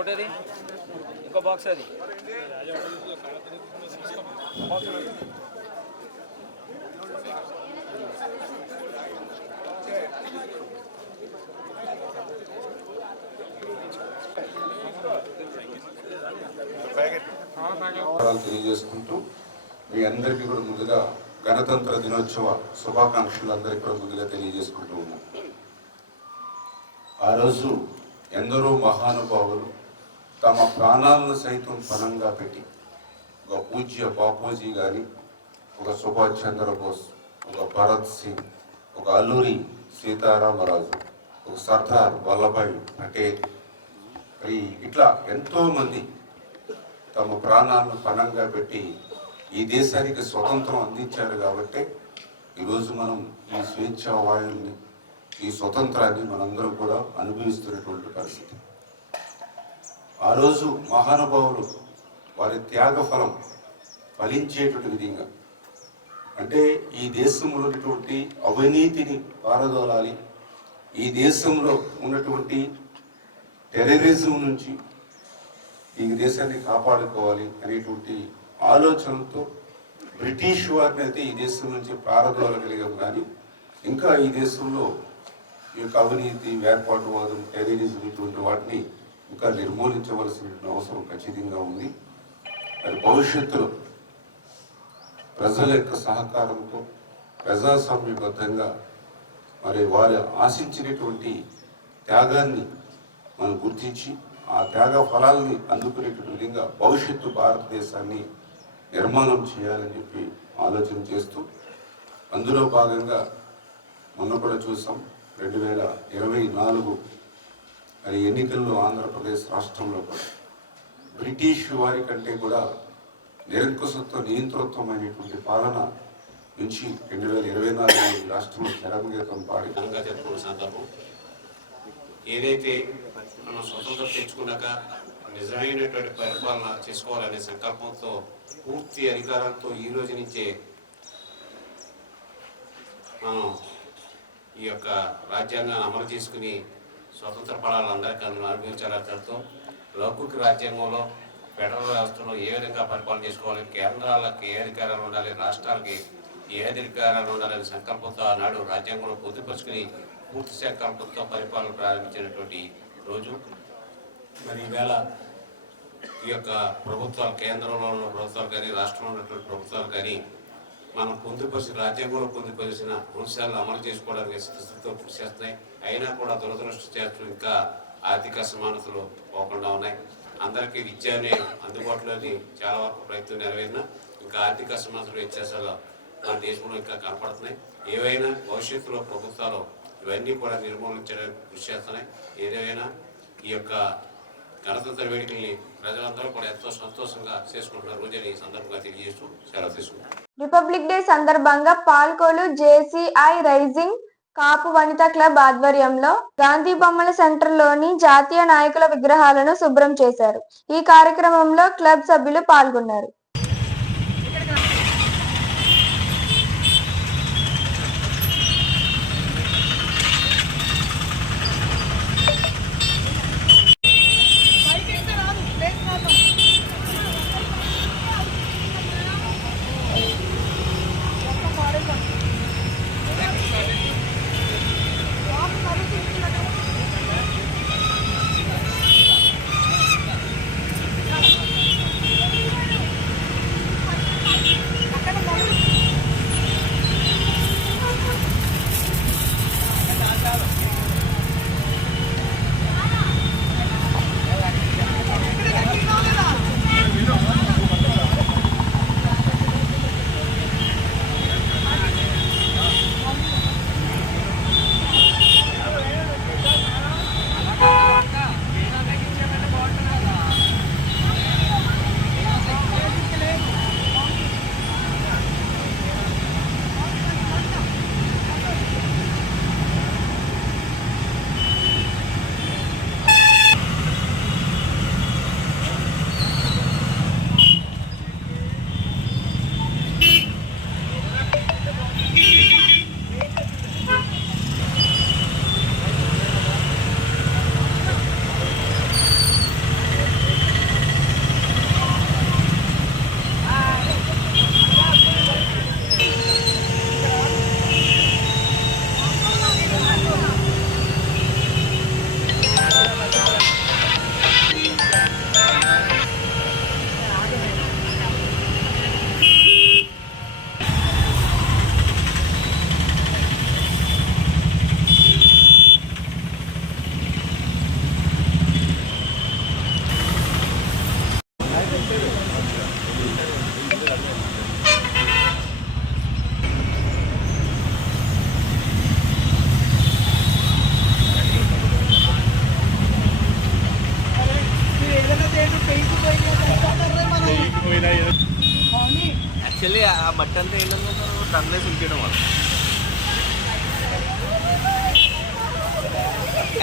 ఒకటి ఇంకో బాక్స్ అది తెలియజేసుకుంటూ మీ అందరికీ కూడా ముందుగా గణతంత్ర దినోత్సవ శుభాకాంక్షలు అందరికీ కూడా ముందుగా తెలియజేసుకుంటూ ఉన్నాం. ఆ రోజు ఎందరో మహానుభావులు తమ ప్రాణాలను సైతం పణంగా పెట్టి ఒక పూజ్య బాపూజీ గారి, ఒక సుభాష్ చంద్రబోస్, ఒక భరత్ సింగ్, ఒక అల్లూరి సీతారామరాజు, ఒక సర్దార్ వల్లభాయ్ పటేల్, ఇట్లా ఎంతోమంది తమ ప్రాణాలను పణంగా పెట్టి ఈ దేశానికి స్వతంత్రం అందించారు. కాబట్టి ఈరోజు మనం ఈ స్వేచ్ఛా వాయువుల్ని, ఈ స్వతంత్రాన్ని మనందరం కూడా అనుభవిస్తున్నటువంటి పరిస్థితి. ఆ రోజు మహానుభావులు వారి త్యాగ ఫలం ఫలించేటువంటి విధంగా, అంటే ఈ దేశంలో ఉన్నటువంటి అవినీతిని పారదోలాలి, ఈ దేశంలో ఉన్నటువంటి టెర్రరిజం నుంచి ఈ దేశాన్ని కాపాడుకోవాలి అనేటువంటి ఆలోచనతో బ్రిటిష్ వారిని అయితే ఈ దేశం నుంచి పారదోలగలిగాం. కానీ ఇంకా ఈ దేశంలో ఈ యొక్క అవినీతి, వేర్పాటువాదం, టెర్రరిజం ఇటువంటి వాటిని ఇంకా నిర్మూలించవలసిన అవసరం ఖచ్చితంగా ఉంది. మరి భవిష్యత్తులో ప్రజల యొక్క సహకారంతో ప్రజాస్వామ్యబద్ధంగా మరి వారు ఆశించినటువంటి త్యాగాన్ని మనం గుర్తించి ఆ త్యాగ ఫలాలని అందుకునేటువంటి విధంగా భవిష్యత్తు భారతదేశాన్ని నిర్మాణం చేయాలని చెప్పి ఆలోచన చేస్తూ, అందులో భాగంగా మొన్న కూడా చూసాం 2024 మరి ఎన్నికల్లో ఆంధ్రప్రదేశ్ రాష్ట్రంలో కూడా బ్రిటిష్ వారి కంటే కూడా నిరంకుశత్వ నియంతృత్వమైనటువంటి పాలన నుంచి 2024 రాష్ట్రంలో చరమగీతం పాడి జరుపుకున్న సందర్భం. ఏదైతే మనం స్వతంత్రం తెచ్చుకున్నాక నిజమైనటువంటి పరిపాలన చేసుకోవాలనే సంకల్పంతో పూర్తి అధికారంతో ఈ రోజు నుంచే మనం ఈ యొక్క రాజ్యాంగాన్ని అమలు చేసుకుని స్వతంత్ర ఫలాలు అందరికీ అనుభవించాలతో లౌకిక రాజ్యాంగంలో ఫెడరల్ వ్యవస్థలో ఏ విధంగా పరిపాలన చేసుకోవాలి, కేంద్రాలకు ఏ అధికారాలు ఉండాలి, రాష్ట్రాలకి ఏ అధికారాలు ఉండాలనే సంకల్పంతో ఆనాడు రాజ్యాంగంలో పొందుపరుచుకుని పూర్తి సంకల్పంతో పరిపాలన ప్రారంభించినటువంటి రోజు. మరి ఈవేళ ఈ యొక్క ప్రభుత్వాలు, కేంద్రంలో ఉన్న ప్రభుత్వాలు కానీ రాష్ట్రంలో ఉన్నటువంటి ప్రభుత్వాలు కానీ మనం పొందుపరిచిన రాజ్యాంగంలో పొందుపరిచిన అంశాలను అమలు చేసుకోవడానికి స్థితితో కృషి చేస్తున్నాయి. అయినా కూడా దురదృష్టవశాత్తు ఇంకా ఆర్థిక సమానతలు పోకుండా ఉన్నాయి. అందరికీ విద్య అందుబాటులోని చాలా వరకు ప్రయత్నం నెరవేరినా ఇంకా ఆర్థిక సమానతలు వ్యత్యాసాలు మన దేశంలో ఇంకా కనపడుతున్నాయి. ఏవైనా భవిష్యత్తులో ప్రభుత్వాలు ఇవన్నీ కూడా నిర్మూలించడానికి కృషి చేస్తున్నాయి. ఏదేమైనా ఈ యొక్క గణతంత్ర వేడుకల్ని ప్రజలందరూ కూడా ఎంతో సంతోషంగా చేసుకుంటున్న రోజుని ఈ సందర్భంగా తెలియజేస్తూ సెలవు తీసుకుంటారు. రిపబ్లిక్ డే సందర్భంగా పాల్కోలు జేసీఐ రైజింగ్ కాపు వనితా క్లబ్ ఆధ్వర్యంలో గాంధీ బొమ్మల సెంటర్లోని జాతీయ నాయకుల విగ్రహాలను శుభ్రం చేశారు. ఈ కార్యక్రమంలో క్లబ్ సభ్యులు పాల్గొన్నారు. యాక్చువల్లీ ఆ మట్టి అంతా ఏంటంటే సార్ టన్నేసి ఉంచడం వల్ల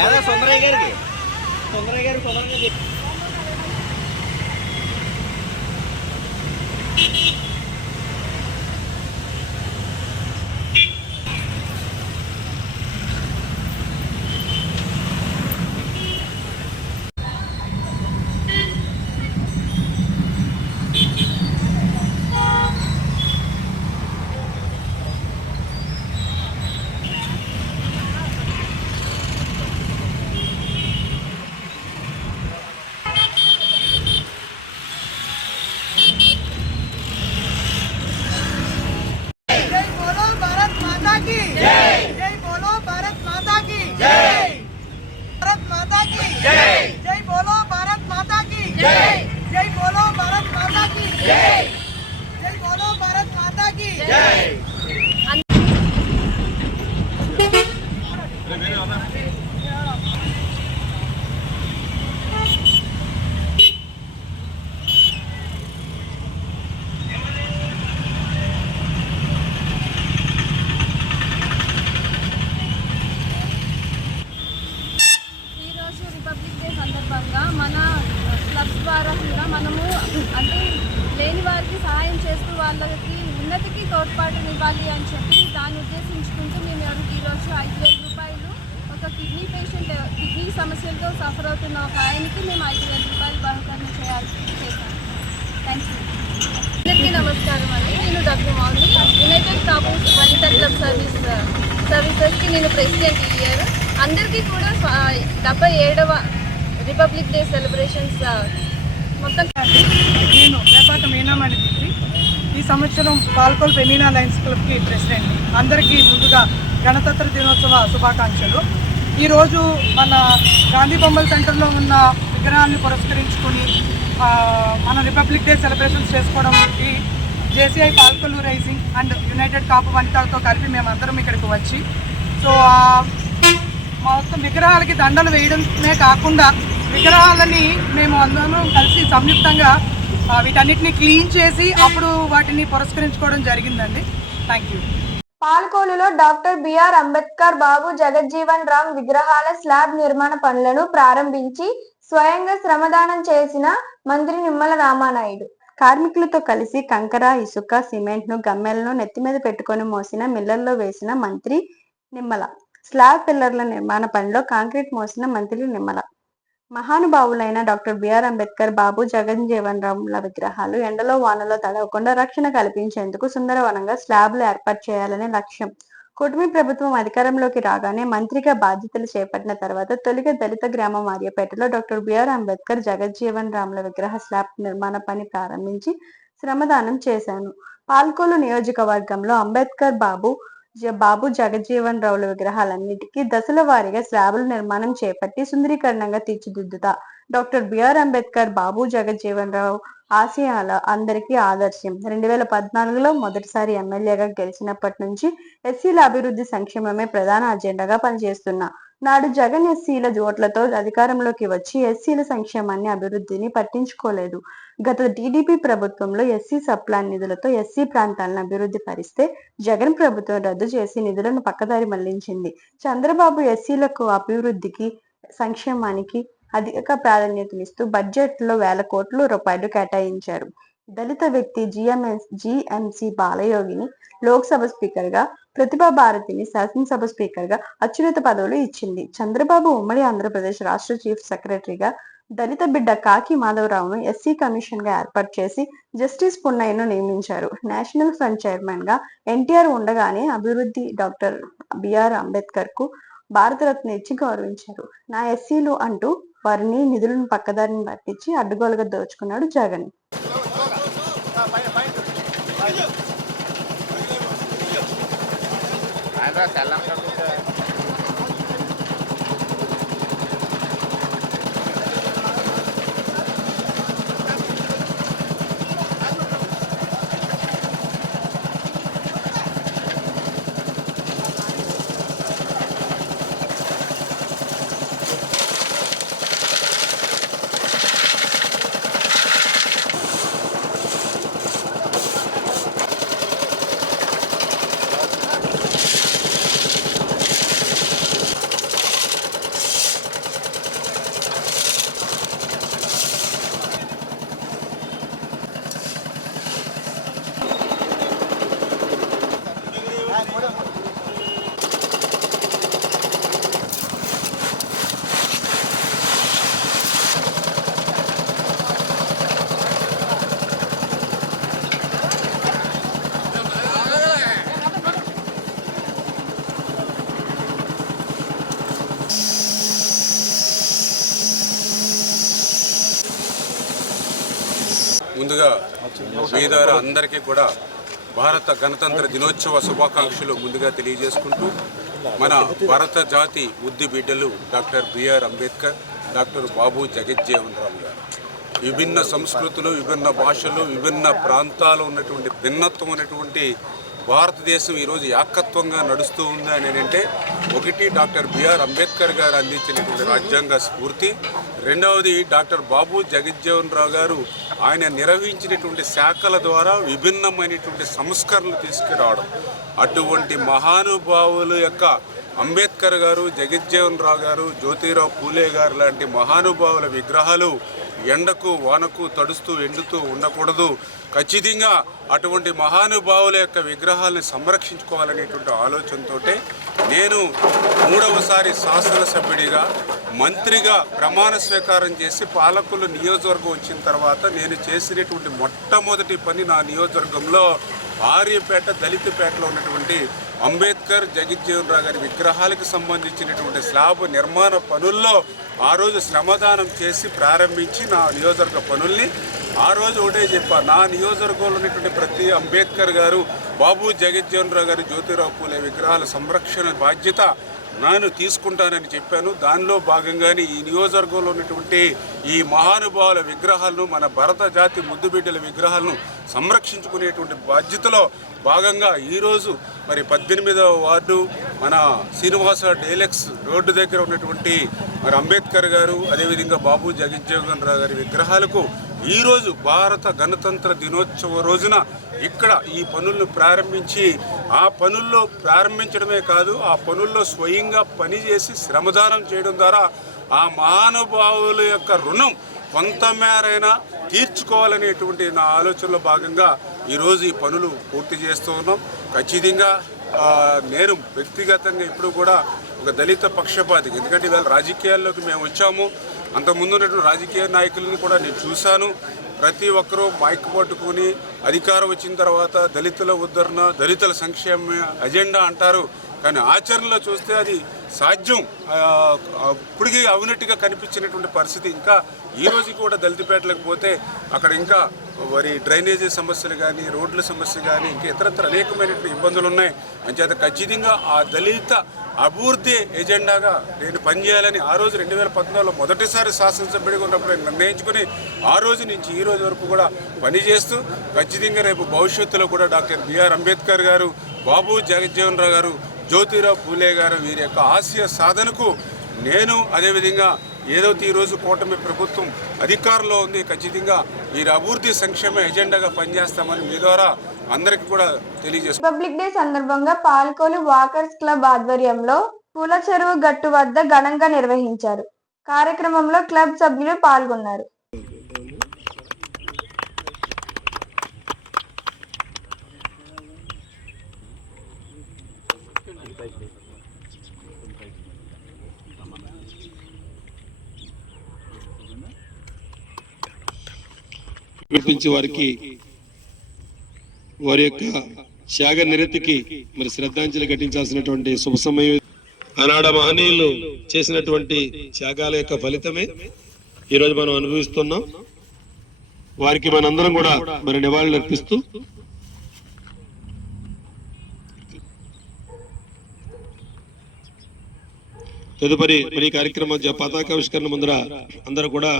ఏదో సుందరయ్య గారు తొందరగా చెప్పి మన క్లబ్స్ ద్వారా కూడా మనము అంటే లేని వారికి సహాయం చేస్తూ వాళ్ళకి ఉన్నతికి తోడ్పాటునివ్వాలి అని చెప్పి దాన్ని ఉద్దేశించుకుంటూ మేము ఈరోజు 5,000 రూపాయలు ఒక కిడ్నీ పేషెంట్ కిడ్నీ సమస్యలతో సఫర్ అవుతున్న ఒక ఆయనకి మేము 5,000 రూపాయలు బహుకరణ చేశాము. Thank you. అందరికీ నమస్కారం అండి. నేను డాక్టర్ మౌలి, యునైటెడ్ కాపు వనితా క్లబ్ సర్వీసెస్కి నేను ప్రెసిడెంట్ ఈ ఇయర్. అందరికీ కూడా 77వ రిపబ్లిక్ డే సెలబ్రేషన్స్ మొత్తం. నేను రేపాట మీనామణి డిగ్రీ ఈ సంవత్సరం పాల్కోల్ ఫెమినా లయన్స్ క్లబ్కి ప్రెసిడెంట్. అందరికీ ముందుగా గణతంత్ర దినోత్సవ శుభాకాంక్షలు. ఈరోజు మన గాంధీ బొమ్మల సెంటర్లో ఉన్న విగ్రహాన్ని పురస్కరించుకొని మన రిపబ్లిక్ డే సెలబ్రేషన్స్ చేసుకోవడానికి JCI Palakollu rising and United కాపు వనితాతో కలిపి మేమందరం ఇక్కడికి వచ్చి సో మొత్తం విగ్రహాలకి దండలు వేయడమే కాకుండా విగ్రహాలని మేము అందరం కలిసి సంయుక్తంగా వీటన్నిటిని క్లీన్ చేసి అప్పుడు వాటిని పురస్కరించుకోవడం జరిగిందండి. Thank you. పాలకోలులో డాక్టర్ బిఆర్ అంబేద్కర్ బాబు జగజ్జీవన్ రామ్ విగ్రహాల స్లాబ్ నిర్మాణ పనులను ప్రారంభించి స్వయంగా శ్రమదానం చేసిన మంత్రి నిమ్మల రామానాయుడు. కార్మికులతో కలిసి కంకర, ఇసుక, సిమెంట్ ను గమ్మెలను నెత్తిమీద పెట్టుకొని మోసిన మిల్లర్లో వేసిన మంత్రి నిమ్మల. స్లాబ్ పిల్లర్ల నిర్మాణ పనిలో కాంక్రీట్ మోసిన మంత్రి నిమ్మల. మహానుభావులైన డాక్టర్ బిఆర్ అంబేద్కర్ బాబు జగజ్జీవన్ రామ్ల విగ్రహాలు ఎండలో వానలో తడవకుండా రక్షణ కల్పించేందుకు సుందరవనంగా స్లాబ్లు ఏర్పాటు చేయాలనే లక్ష్యం. కూటమి ప్రభుత్వం అధికారంలోకి రాగానే మంత్రిగా బాధ్యతలు చేపట్టిన తర్వాత తొలిగా దళిత గ్రామం ఆర్యపేటలో డాక్టర్ బిఆర్ అంబేద్కర్ జగజ్జీవన్ రామ్ల విగ్రహ స్లాబ్ నిర్మాణ పని ప్రారంభించి శ్రమదానం చేశాను. పాల్కోలు నియోజకవర్గంలో అంబేద్కర్ బాబు జగజ్జీవన్ రావుల విగ్రహాలన్నిటికీ దశల వారీగా స్లాబుల నిర్మాణం చేపట్టి సుందరీకరణంగా తీర్చిదిద్దుతా. డాక్టర్ బిఆర్ అంబేద్కర్ బాబు జగజ్జీవన్ రావు ఆశయాల అందరికీ ఆదర్శం. 2014లో మొదటిసారి ఎమ్మెల్యేగా గెలిచినప్పటి నుంచి ఎస్సీల అభివృద్ధి సంక్షేమమే ప్రధాన అజెండాగా పనిచేస్తున్నా. నాడు జగన్ ఎస్సీల ఓట్లతో అధికారంలోకి వచ్చి ఎస్సీల సంక్షేమాన్ని అభివృద్ధిని పట్టించుకోలేదు. గత టీడీపీ ప్రభుత్వంలో ఎస్సీ సప్లాన్ నిధులతో ఎస్సీ ప్రాంతాలను అభివృద్ధి పరిస్తే జగన్ ప్రభుత్వం రద్దు చేసి నిధులను పక్కదారి మళ్లించింది. చంద్రబాబు ఎస్సీలకు అభివృద్ధికి సంక్షేమానికి అధిక ప్రాధాన్యతనిస్తూ బడ్జెట్ లో వేల కోట్ల రూపాయలు కేటాయించారు. దళిత వ్యక్తి జిఎంసి బాలయోగిని లోక్సభ స్పీకర్ గా, ప్రతిభా భారతిని శాసనసభ స్పీకర్ గా అత్యున్నత పదవులు ఇచ్చింది. చంద్రబాబు ఉమ్మడి ఆంధ్రప్రదేశ్ రాష్ట్ర చీఫ్ సెక్రటరీగా దళిత బిడ్డ కాకి మాధవరావును ఎస్సీ కమిషన్ గా ఏర్పాటు చేసి జస్టిస్ పున్నయ్యను నియమించారు. నేషనల్ ఫ్రంట్ చైర్మన్ గా ఎన్టీఆర్ ఉండగానే అభివృద్ధి డాక్టర్ బిఆర్ అంబేద్కర్ కు భారతరత్న ఇచ్చి గౌరవించారు. నా ఎస్సీలు అంటూ వారిని నిధులను పక్కదారిని పట్టించి అడ్డగోలుగా దోచుకున్నాడు జగన్. ముందుగా మీ ద్వారా అందరికీ కూడా భారత గణతంత్ర దినోత్సవ శుభాకాంక్షలు ముందుగా తెలియజేసుకుంటూ, మన భారత జాతి ముద్దు బిడ్డలు డాక్టర్ బిఆర్ అంబేద్కర్, డాక్టర్ బాబు జగజ్జీవన్ రామ్ గారు విభిన్న సంస్కృతులు, విభిన్న భాషలు, విభిన్న ప్రాంతాలు ఉన్నటువంటి భిన్నత్వం ఉన్నటువంటి భారతదేశం ఈరోజు ఏకత్వంగా నడుస్తూ ఉంది అని అంటే, ఒకటి డాక్టర్ బిఆర్ అంబేద్కర్ గారు అందించినటువంటి రాజ్యాంగ స్ఫూర్తి, రెండవది డాక్టర్ బాబు జగజ్జీవన్ రావు గారు ఆయన నిర్వహించినటువంటి శాఖల ద్వారా విభిన్నమైనటువంటి సంస్కరణలు తీసుకురావడం. అటువంటి మహానుభావుల యొక్క అంబేద్కర్ గారు, జగజ్జీవన్ రావు గారు, జ్యోతిరావు పూలే గారు లాంటి మహానుభావుల విగ్రహాలు ఎండకు వానకు తడుస్తూ ఎండుతూ ఉండకూడదు. ఖచ్చితంగా అటువంటి మహానుభావుల యొక్క విగ్రహాలను సంరక్షించుకోవాలనేటువంటి ఆలోచనతో నేను 3వసారి శాసనసభ్యుడిగా, మంత్రిగా ప్రమాణ స్వీకారం చేసి పాలకులు నియోజకవర్గం వచ్చిన తర్వాత నేను చేసినటువంటి మొట్టమొదటి పని నా నియోజకవర్గంలో ఆర్యపేట, దళితపేటలో ఉన్నటువంటి అంబేద్కర్, జగజ్జీవన్ రావు గారి విగ్రహాలకు సంబంధించినటువంటి స్లాబ్ నిర్మాణ పనుల్లో ఆ రోజు శ్రమదానం చేసి ప్రారంభించి నా నియోజకవర్గ పనుల్ని ఆ రోజు ఒకటే చెప్పా, నా నియోజకవర్గంలో ఉన్నటువంటి ప్రతి అంబేద్కర్ గారు, బాబు జగజ్జీవన్ రావు గారు, జ్యోతిరావు పూలే విగ్రహాల సంరక్షణ బాధ్యత నేను తీసుకుంటానని చెప్పాను. దానిలో భాగంగానే ఈ నియోజకవర్గంలో ఉన్నటువంటి ఈ మహానుభావుల విగ్రహాలను, మన భారత జాతి ముద్దుబిడ్డల విగ్రహాలను సంరక్షించుకునేటువంటి బాధ్యతలో భాగంగా ఈరోజు మరి 18వ వార్డు మన శ్రీనివాస డైలెక్స్ రోడ్డు దగ్గర ఉన్నటువంటి మరి అంబేద్కర్ గారు, అదేవిధంగా బాబు జగజ్జీవన్ రావు గారి విగ్రహాలకు ఈరోజు భారత గణతంత్ర దినోత్సవ రోజున ఇక్కడ ఈ పనులను ప్రారంభించి, ఆ పనుల్లో ప్రారంభించడమే కాదు, ఆ పనుల్లో స్వయంగా పనిచేసి శ్రమదానం చేయడం ద్వారా ఆ మహానుభావుల యొక్క రుణం కొంతమేరైనా తీర్చుకోవాలనేటువంటి నా ఆలోచనలో భాగంగా ఈరోజు ఈ పనులు పూర్తి చేస్తూ ఉన్నాం. ఖచ్చితంగా నేను వ్యక్తిగతంగా ఇప్పుడు కూడా ఒక దళిత పక్షపాతి, ఎందుకంటే ఇవాళ రాజకీయాల్లోకి మేము వచ్చాము. అంతకుముందు ఉన్నటువంటి రాజకీయ నాయకులను కూడా నేను చూశాను. ప్రతి ఒక్కరూ మైక్ పట్టుకుని అధికారం వచ్చిన తర్వాత దళితుల ఉద్ధరణ, దళితుల సంక్షేమ అజెండా అంటారు, కానీ ఆచరణలో చూస్తే అది సాధ్యం ఇప్పటికీ అవునట్టుగా కనిపించినటువంటి పరిస్థితి. ఇంకా ఈ రోజు కూడా దళితపేటలకు పోతే అక్కడ ఇంకా మరి డ్రైనేజీ సమస్యలు కానీ, రోడ్ల సమస్య కానీ, ఇంకా ఇతరత్ర అనేకమైనటువంటి ఇబ్బందులు ఉన్నాయి. అంచేత ఖచ్చితంగా ఆ దళిత అభివృద్ధి ఎజెండాగా నేను పనిచేయాలని ఆ రోజు 2014లో మొదటిసారి శాసనసభ్యుడిగా ఉన్నప్పుడు నిర్ణయించుకుని ఆ రోజు నుంచి ఈ రోజు వరకు కూడా పనిచేస్తూ ఖచ్చితంగా రేపు భవిష్యత్తులో కూడా డాక్టర్ బిఆర్ అంబేద్కర్ గారు, బాబు జగజ్జీవన్ రావు గారు, జ్యోతిరావు పూలే గారు వీరి యొక్క ఆశయ సాధనకు నేను, అదేవిధంగా ఏదైతే ఈరోజు కూటమి ప్రభుత్వం అధికారంలో ఉంది, ఖచ్చితంగా వీరి అభివృద్ధి సంక్షేమ ఎజెండాగా పనిచేస్తామని మీ ద్వారా అందరికీ కూడా తెలియజేస్తాం. రిపబ్లిక్ డే సందర్భంగా పాల్కోలు వాకర్స్ క్లబ్ ఆధ్వర్యంలో పూల చెరువు గట్టు వద్ద ఘనంగా నిర్వహించారు. కార్యక్రమంలో క్లబ్ సభ్యులు పాల్గొన్నారు. వినిపించే వారికి వారి యొక్క త్యాగ నిరతికి మరి శ్రద్ధాంజలి ఘటించాల్సినటువంటి శుభ సమయం. ఆనాడ మహనీయులు చేసినటువంటి త్యాగాల యొక్క ఫలితమే ఈరోజు మనం అనుభవిస్తున్నాం. వారికి మనందరం కూడా మరి నివాళులు అర్పిస్తూ తదుపరి మరి కార్యక్రమం పతాకావిష్కరణ ముందర అందరూ కూడా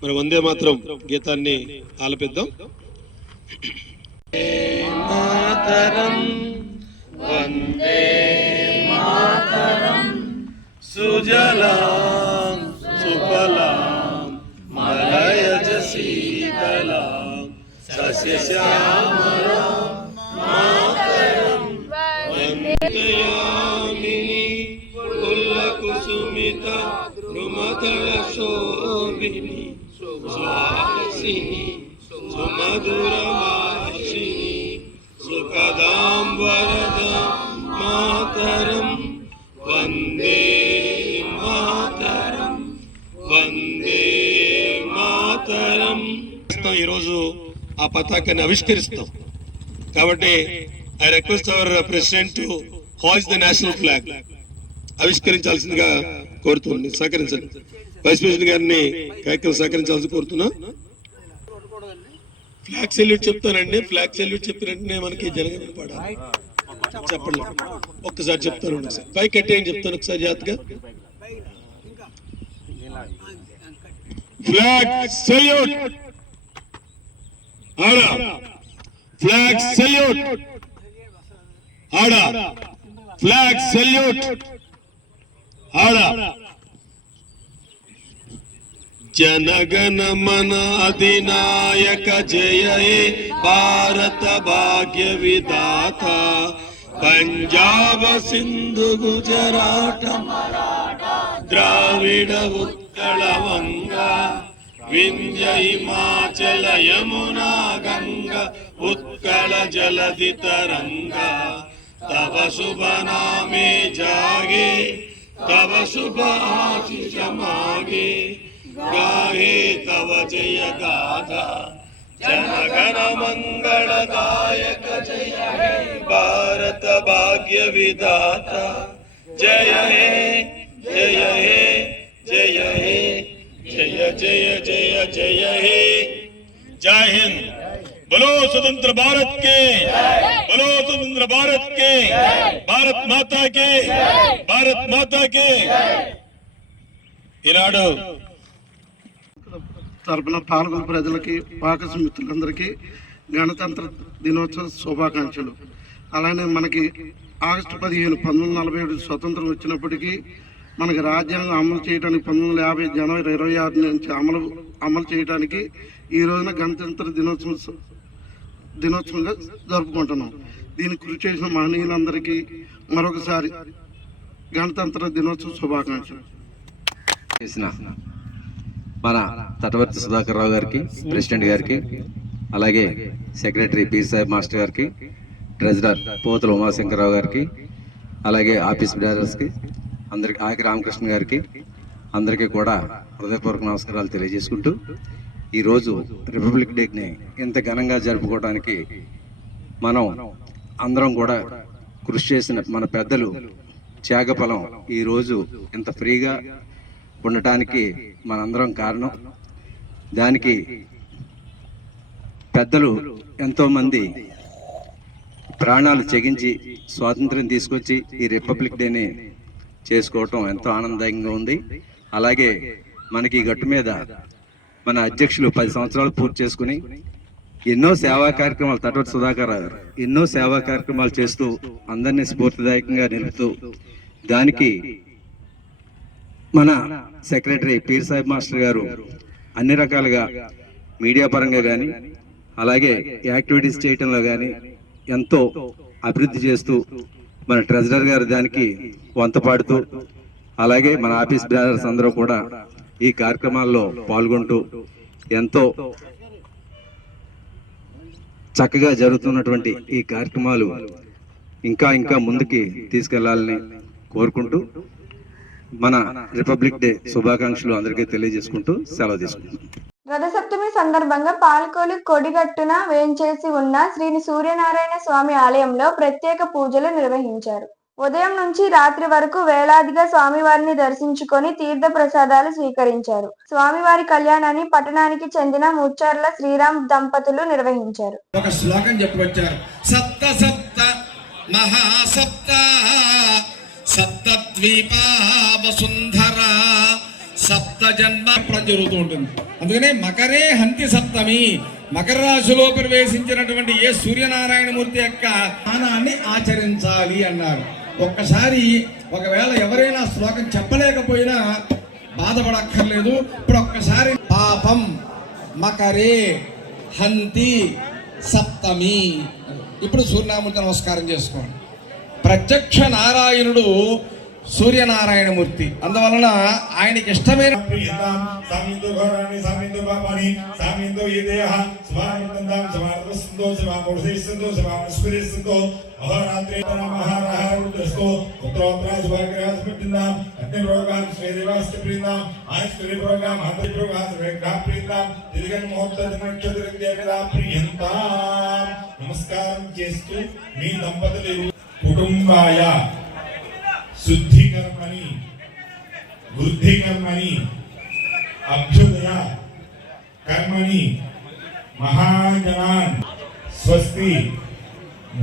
మరి వందే మాత్రం గీతాన్ని ఆలపిద్దాం. మాతరం వందే మాతరం సుజలాం సుఫలాం మలయజ శీతలాం సస్యశ్యామలాం మాతరం వందయామిని కుల్లకుసుమిత ద్రుమదళ శోభిని సుహాసిని సుమధురవాసిని సుఖదాం వరదాం మాతరం వందే మాతరం వందే మాతరం. ఈరోజు ఆ పతాకాన్ని ఆవిష్కరిస్తాం కాబట్టి I request our president to hoist the national flag. ఆవిష్కరించాల్సిందిగా కోరుతుంది. సహకరించండి. వైస్ ప్రెసిడెంట్ గారిని కార్యక్రమం సహకరించాల్సి కోరుతున్నా. ఫ్లాగ్ సెల్యూట్ చెప్తానండి. ఫ్లాగ్ సెల్యూట్ చెప్పిన వెంటనే మనకి జనగణమన పాడాలి. చెప్పండి ఒక్కసారి చెప్తాను. ఒకసారి పైకి ఎట్టేయని చెప్తాను ఒకసారి జాగ్రత్తగా. Flag salute. ఆడా ఫ్లాగ్ సెల్యూట్. ఆడా ఫ్లాగ్ సెల్యూట్. ఆడా जनगणमन अधिनायक जय हे भारत भाग्य विधाता पंजाब सिंधु गुजरात द्राविड उत्कल वंगा विंध्य हिमाचल यमुना गंगा उत्कल जलधि तरंगा तव शुभ नामे जागे तव शुभ आशीष मागे गाहे तव जय गाथा जनगण मंगलदायक जय हे भारत भाग्य विधाता जय हे जय हे जय हे जय जय जय जय हे। जय हिंद। बोलो स्वतंत्र भारत के, बोलो स्वतंत्र भारत के, भारत माता के, भारत माता के। ఈనాడు తరపున పాల్గొన్న ప్రజలకి పాకస మిత్రులందరికీ గణతంత్ర దినోత్సవ శుభాకాంక్షలు. అలానే మనకి ఆగస్టు 15 1947 స్వతంత్రం వచ్చినప్పటికీ మనకి రాజ్యాంగం అమలు చేయడానికి 1950 జనవరి 26 నుంచి అమలు చేయడానికి ఈ రోజున గణతంత్ర దినోత్సవంగా జరుపుకుంటున్నాం. దీనికి కృషి చేసిన మహనీయులందరికీ మరొకసారి గణతంత్ర దినోత్సవ శుభాకాంక్షలు. మన తటవర్తి సుధాకర్ రావు గారికి, ప్రెసిడెంట్ గారికి, అలాగే సెక్రటరీ పీర్ సాహెబ్ మాస్టర్ గారికి, ట్రెజరర్ పోతుల ఉమాశంకరరావు గారికి, అలాగే ఆఫీస్ బేరర్స్కి అందరికి, ఆకి రామకృష్ణ గారికి అందరికీ కూడా హృదయపూర్వక నమస్కారాలు తెలియజేసుకుంటూ ఈరోజు రిపబ్లిక్ డేని ఇంత ఘనంగా జరుపుకోవడానికి మనం అందరం కూడా కృషి చేసిన మన పెద్దలు త్యాగఫలం ఈరోజు ఇంత ఫ్రీగా ఉండటానికి మనందరం కారణం. దానికి పెద్దలు ఎంతోమంది ప్రాణాలు తెగించి స్వాతంత్రం తీసుకొచ్చి ఈ రిపబ్లిక్ డేని చేసుకోవటం ఎంతో ఆనందంగా ఉంది. అలాగే మనకి గట్టు మీద మన అధ్యక్షులు 10 సంవత్సరాలు పూర్తి చేసుకుని ఎన్నో సేవా కార్యక్రమాలు, తటవర్తి సుధాకర్ గారు ఎన్నో సేవా కార్యక్రమాలు చేస్తూ అందరినీ స్ఫూర్తిదాయకంగా నిలుపుతూ, దానికి మన సెక్రటరీ పీర్ సాహెబ్ మాస్టర్ గారు అన్ని రకాలుగా మీడియా పరంగా కానీ అలాగే యాక్టివిటీస్ చేయటంలో కానీ ఎంతో అభివృద్ధి చేస్తూ, మన ట్రెజరర్ గారు దానికి వంత పాడుతూ, అలాగే మన ఆఫీస్ బ్రాదర్స్ అందరూ కూడా ఈ కార్యక్రమాల్లో పాల్గొంటూ ఎంతో చక్కగా జరుగుతున్నటువంటి ఈ కార్యక్రమాలు ఇంకా ఇంకా ముందుకి తీసుకెళ్లాలని కోరుకుంటూ మన రిపబ్లిక్ డే శుభాకాంక్షలు అందరికీ తెలియజేసుకుంటూ సెలవు తీసుకుంటాం. రథసప్తమి సందర్భంగా పాలకోలు కొడిగట్టున వేంచేసి ఉన్న శ్రీ సూర్యనారాయణ స్వామి ఆలయంలో ప్రత్యేక పూజలు నిర్వహించారు. ఉదయం నుంచి రాత్రి వరకు వేలాదిగా స్వామివారిని దర్శించుకొని తీర్థ ప్రసాదాలు స్వీకరించారు. స్వామివారి కళ్యాణాన్ని పట్టణానికి చెందిన ముచ్చార్ల శ్రీరామ్ దంపతులు నిర్వహించారు. ఒక శ్లోకం చెప్పొచ్చారు, సప్త సప్త మహాసప్త సప్తద్వీపా వసుంధర సప్త జన్మ జరుగుతూ ఉంటుంది. అందుకనే మకరే హంతి సప్తమి, మకర రాశిలో ప్రవేశించినటువంటి ఏ సూర్యనారాయణమూర్తి యొక్క స్నానాన్ని ఆచరించాలి అన్నారు. ఒక్కసారి ఒకవేళ ఎవరైనా శ్లోకం చెప్పలేకపోయినా బాధపడక్కర్లేదు. ఇప్పుడు ఒక్కసారి పాపం మకరే హంతి సప్తమి, ఇప్పుడు సూర్యనామూర్తి నమస్కారం చేసుకోండి. ప్రత్యక్ష నారాయణుడు సూర్యనారాయణమూర్తి, అందువలన ఆయనకి ఇష్టమైన నమస్కారం చేస్తూ మీ దంపతులు కుటుంబాయ శుద్ధి కర్మని, వృద్ధి కర్మని, అభ్యుదయ కర్మని महाजनान् स्वस्ति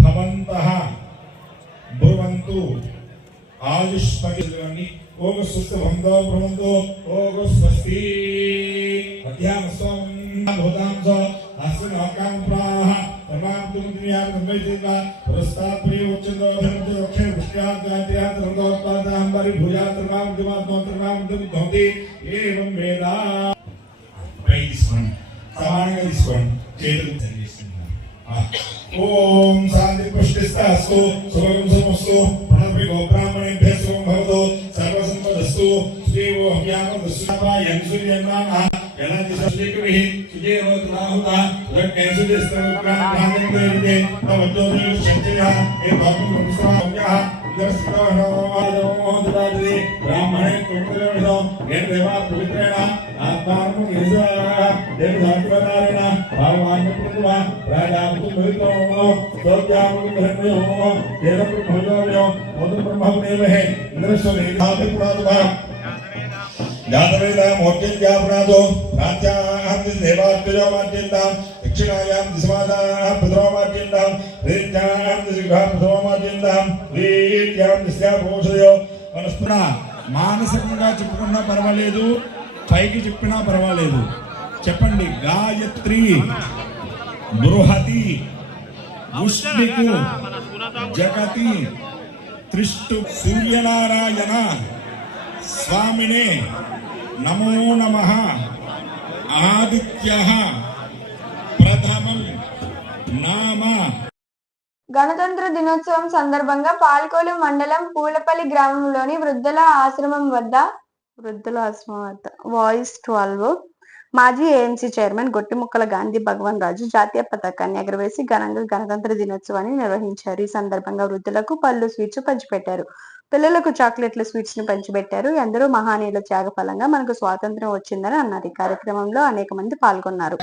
भवन्तः ब्रुवन्तु आयुष्मति ओम स्वस्ति भवन्तो ओम स्वस्ति अध्यामस्वं भूतां च अस्मिन् अकां प्राः तमां तुमद्रियां तन्मयित्वा पुरस्तात् प्रियोच्चन्दो धर्मतो रक्षे पुष्याद्याद्या धर्मोत्पादां परिभूया तमां दुमति एवं वेदा पैस्मन् सामान्य दिस्वन् चेतन सर्वेस्मन् ओम शांति पुष्टिस्तु सुभगं समस्तु प्रणव ब्राह्मणेभ्यः सुखं भवतु सर्वसम्पदस्तु देवो हव्यामदस्वाहा यंसुर्यन्नाः यलादिशेकविः सुजेवत्राहुता रक्केसुदिस्तमप्राणेन्द्रये तवज्जोतिः शक्तिः हे भागं संस्राव्याः दर्शनोवादोमोदरादि ब्राह्मणे कुलकर्णो हे देवा पवित्रेण आत्मानं गिरिजाः देवधात्वनारेण भागवान् प्रभुवा राजावतु भवितोमो स्तोत्यामो धर्मयो देवप्रभुयो मोदब्रह्मदेवहे इंद्रस्वरेधाभिप्रातुः जातवेदा मोर्जन्यापराधो प्राच्यां देवात्मजो मार्जन्तां दक्षिणायां दिशमादाः पुत्रो मार्जन्तां रीत्यां दिशग्रहां पुत्रो मार्जन्तां रीत्यां दिश्या प्रोषयो మనస్పున మానసికంగా చెప్పుకున్నా పర్వాలేదు పైకి చెప్పినా పర్వాలేదు చెప్పండి గాయత్రి బృహతి ఉష్ణికు జగతి త్రిష్టు సూర్యనారాయణ స్వామినే నమో నమః ఆదిత్యః ప్రథమం నామ. గణతంత్ర దినోత్సవం సందర్భంగా పాల్కోలు మండలం పూలపల్లి గ్రామంలోని వృద్ధుల ఆశ్రమం వద్ద వాయిస్ 12 మాజీ ఏఎంసీ చైర్మన్ గొట్టిముక్కల గాంధీ భగవాన్ రాజు జాతీయ పతాకాన్ని ఎగరవేసి ఘనంగా గణతంత్ర దినోత్సవాన్ని నిర్వహించారు. ఈ సందర్భంగా వృద్ధులకు పళ్ళు స్వీట్స్ పంచిపెట్టారు. పిల్లలకు చాక్లెట్లు స్వీట్స్ ని పంచిపెట్టారు. ఎందరో మహానీయుల త్యాగ ఫలంగా మనకు స్వాతంత్ర్యం వచ్చిందని అన్నారు. ఈ కార్యక్రమంలో అనేక మంది పాల్గొన్నారు.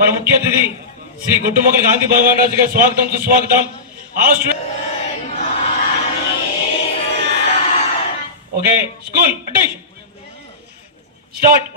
మన ముఖ్య అతిథి శ్రీ గుట్టుముక్కల గాంధీ భగవాన్ రాజు గారి స్వాగతం సుస్వాగతం. Okay school attention start.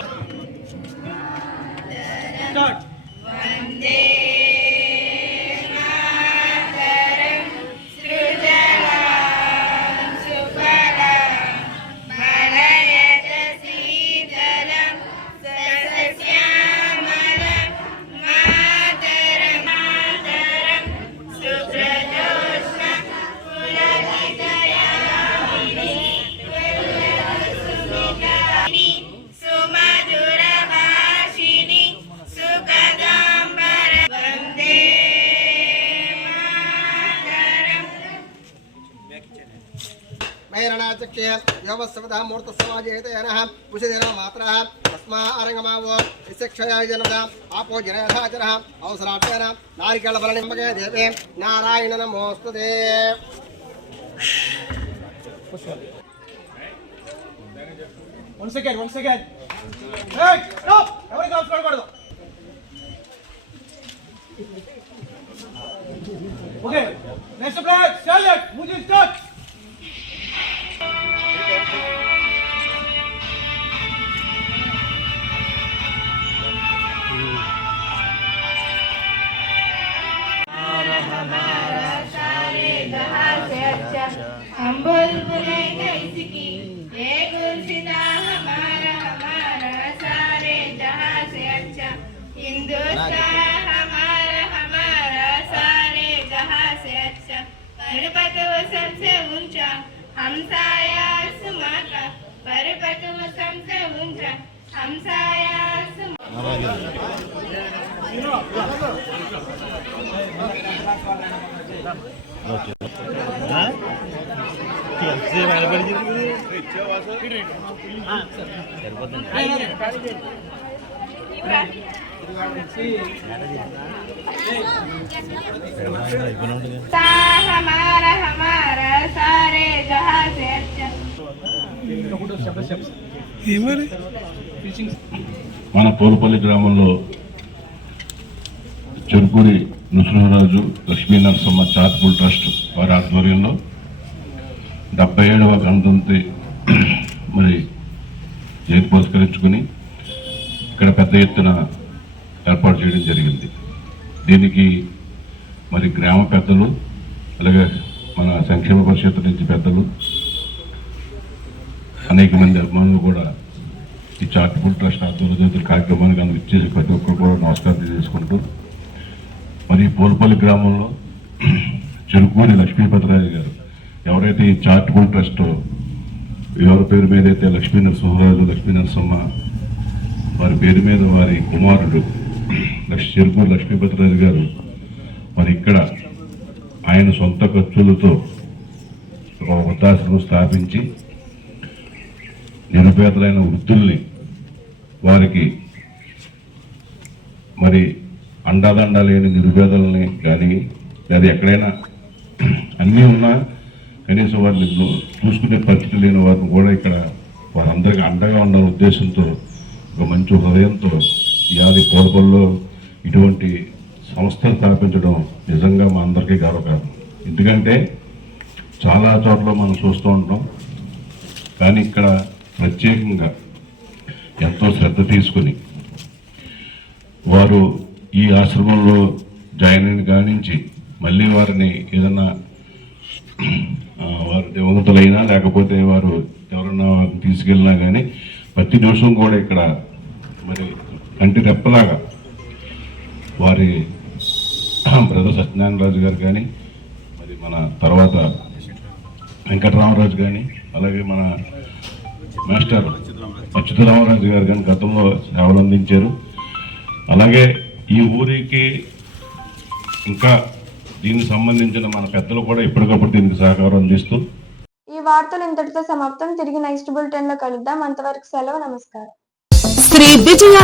నారికేళ బల నిమ్మకే దేవే నారాయణ నమోస్తుతే. 1 second. Hey, stop. ఎవరికి కాల్స్ పడకూడదు. Okay, next block start. Music start. हम बुलबुले इसकी ये गुलसिदा हमारा सारे जहां से अच्छा हिंदुस्तान हमारा सारे जहां से अच्छा पर्वत वो सबसे ऊंचा हमसाया आसमां का पर्वत वो सबसे ऊंचा हमसाया हमारा सारे जहां से अच्छा మన పోలుపల్లి గ్రామంలో చెరుకూరి నృసింహరాజు లక్ష్మీ నరసమ్మ చారిటబుల్ ట్రస్ట్ వారి ఆధ్వర్యంలో 77వ గణతంత్రి మరి జయంతి పురస్కరించుకుని ఇక్కడ పెద్ద ఎత్తున ఏర్పాటు చేయడం జరిగింది. దీనికి మరి గ్రామ పెద్దలు అలాగే మన సంక్షేమ పరిషత్ నుంచి పెద్దలు అనేక మంది అభిమానులు కూడా ఈ చారిటబుల్ ట్రస్ట్ ఆధ్వర్యంలో కార్యక్రమానికి ఇచ్చేసి ప్రతి ఒక్కరు కూడా నమస్కారం తెలియజేసుకుంటూ మరి పోలుపల్లి గ్రామంలో చెరుకూరి లక్ష్మీపతిరాజు గారు ఎవరైతే ఈ చారిటబుల్ ట్రస్ట్ ఎవరి పేరు మీద అయితే లక్ష్మీ నరసింహరాజు లక్ష్మీ నరసమ్మ వారి పేరు మీద వారి కుమారుడు చెరుకూరి లక్ష్మీపతిరాజు గారు మరి ఇక్కడ ఆయన సొంత ఖర్చులతో ఒక వృద్ధాశ్రమం స్థాపించి నిరుపేదలైన వృద్ధుల్ని వారికి మరి అండాదండ లేని నిరుపేదలని కానీ లేదా ఎక్కడైనా అన్నీ ఉన్నా కనీసం వారిని చూసుకునే పరిస్థితి లేని వారిని కూడా ఇక్కడ వారందరికీ అండగా ఉండాలనే ఉద్దేశంతో ఒక మంచి హృదయంతో ఈ ఆది పోలుపల్లిలో ఇటువంటి సంస్థను స్థాపించడం నిజంగా మా అందరికీ గర్వకారణం. ఎందుకంటే చాలా చోట్ల మనం చూస్తూ ఉంటాం, కానీ ఇక్కడ ప్రత్యేకంగా ఎంతో శ్రద్ధ తీసుకుని వారు ఈ ఆశ్రమంలో జాయిన్ అయిన కానించి మళ్ళీ వారిని ఏదన్నా వారు దివంగతులైనా లేకపోతే వారు ఎవరన్నా వారిని తీసుకెళ్ళినా కానీ ప్రతి నిమిషం కూడా ఇక్కడ మరి కంటి రెప్పలాగా వారి బ్రదర్ సత్యనారాయణరాజు గారు కానీ మరి మన తర్వాత వెంకటరామరాజు కానీ అలాగే మన మాస్టర్ అచ్యుతరామరాజు గారు కానీ గతంలో సేవలు అందించారు. అలాగే ఈ ఊరికి ఇంకా దీనికి సంబంధించిన మన పెద్దలు కూడా ఎప్పటికప్పుడు దీనికి సహకారం అందిస్తూ ఈ వార్తలు ఇంతటితో సమాప్తం. తిరిగి నెక్స్ట్ బులెటిన్ లో కలుద్దాం. అంతవరకు సెలవు. నమస్కారం. శ్రీ విజయ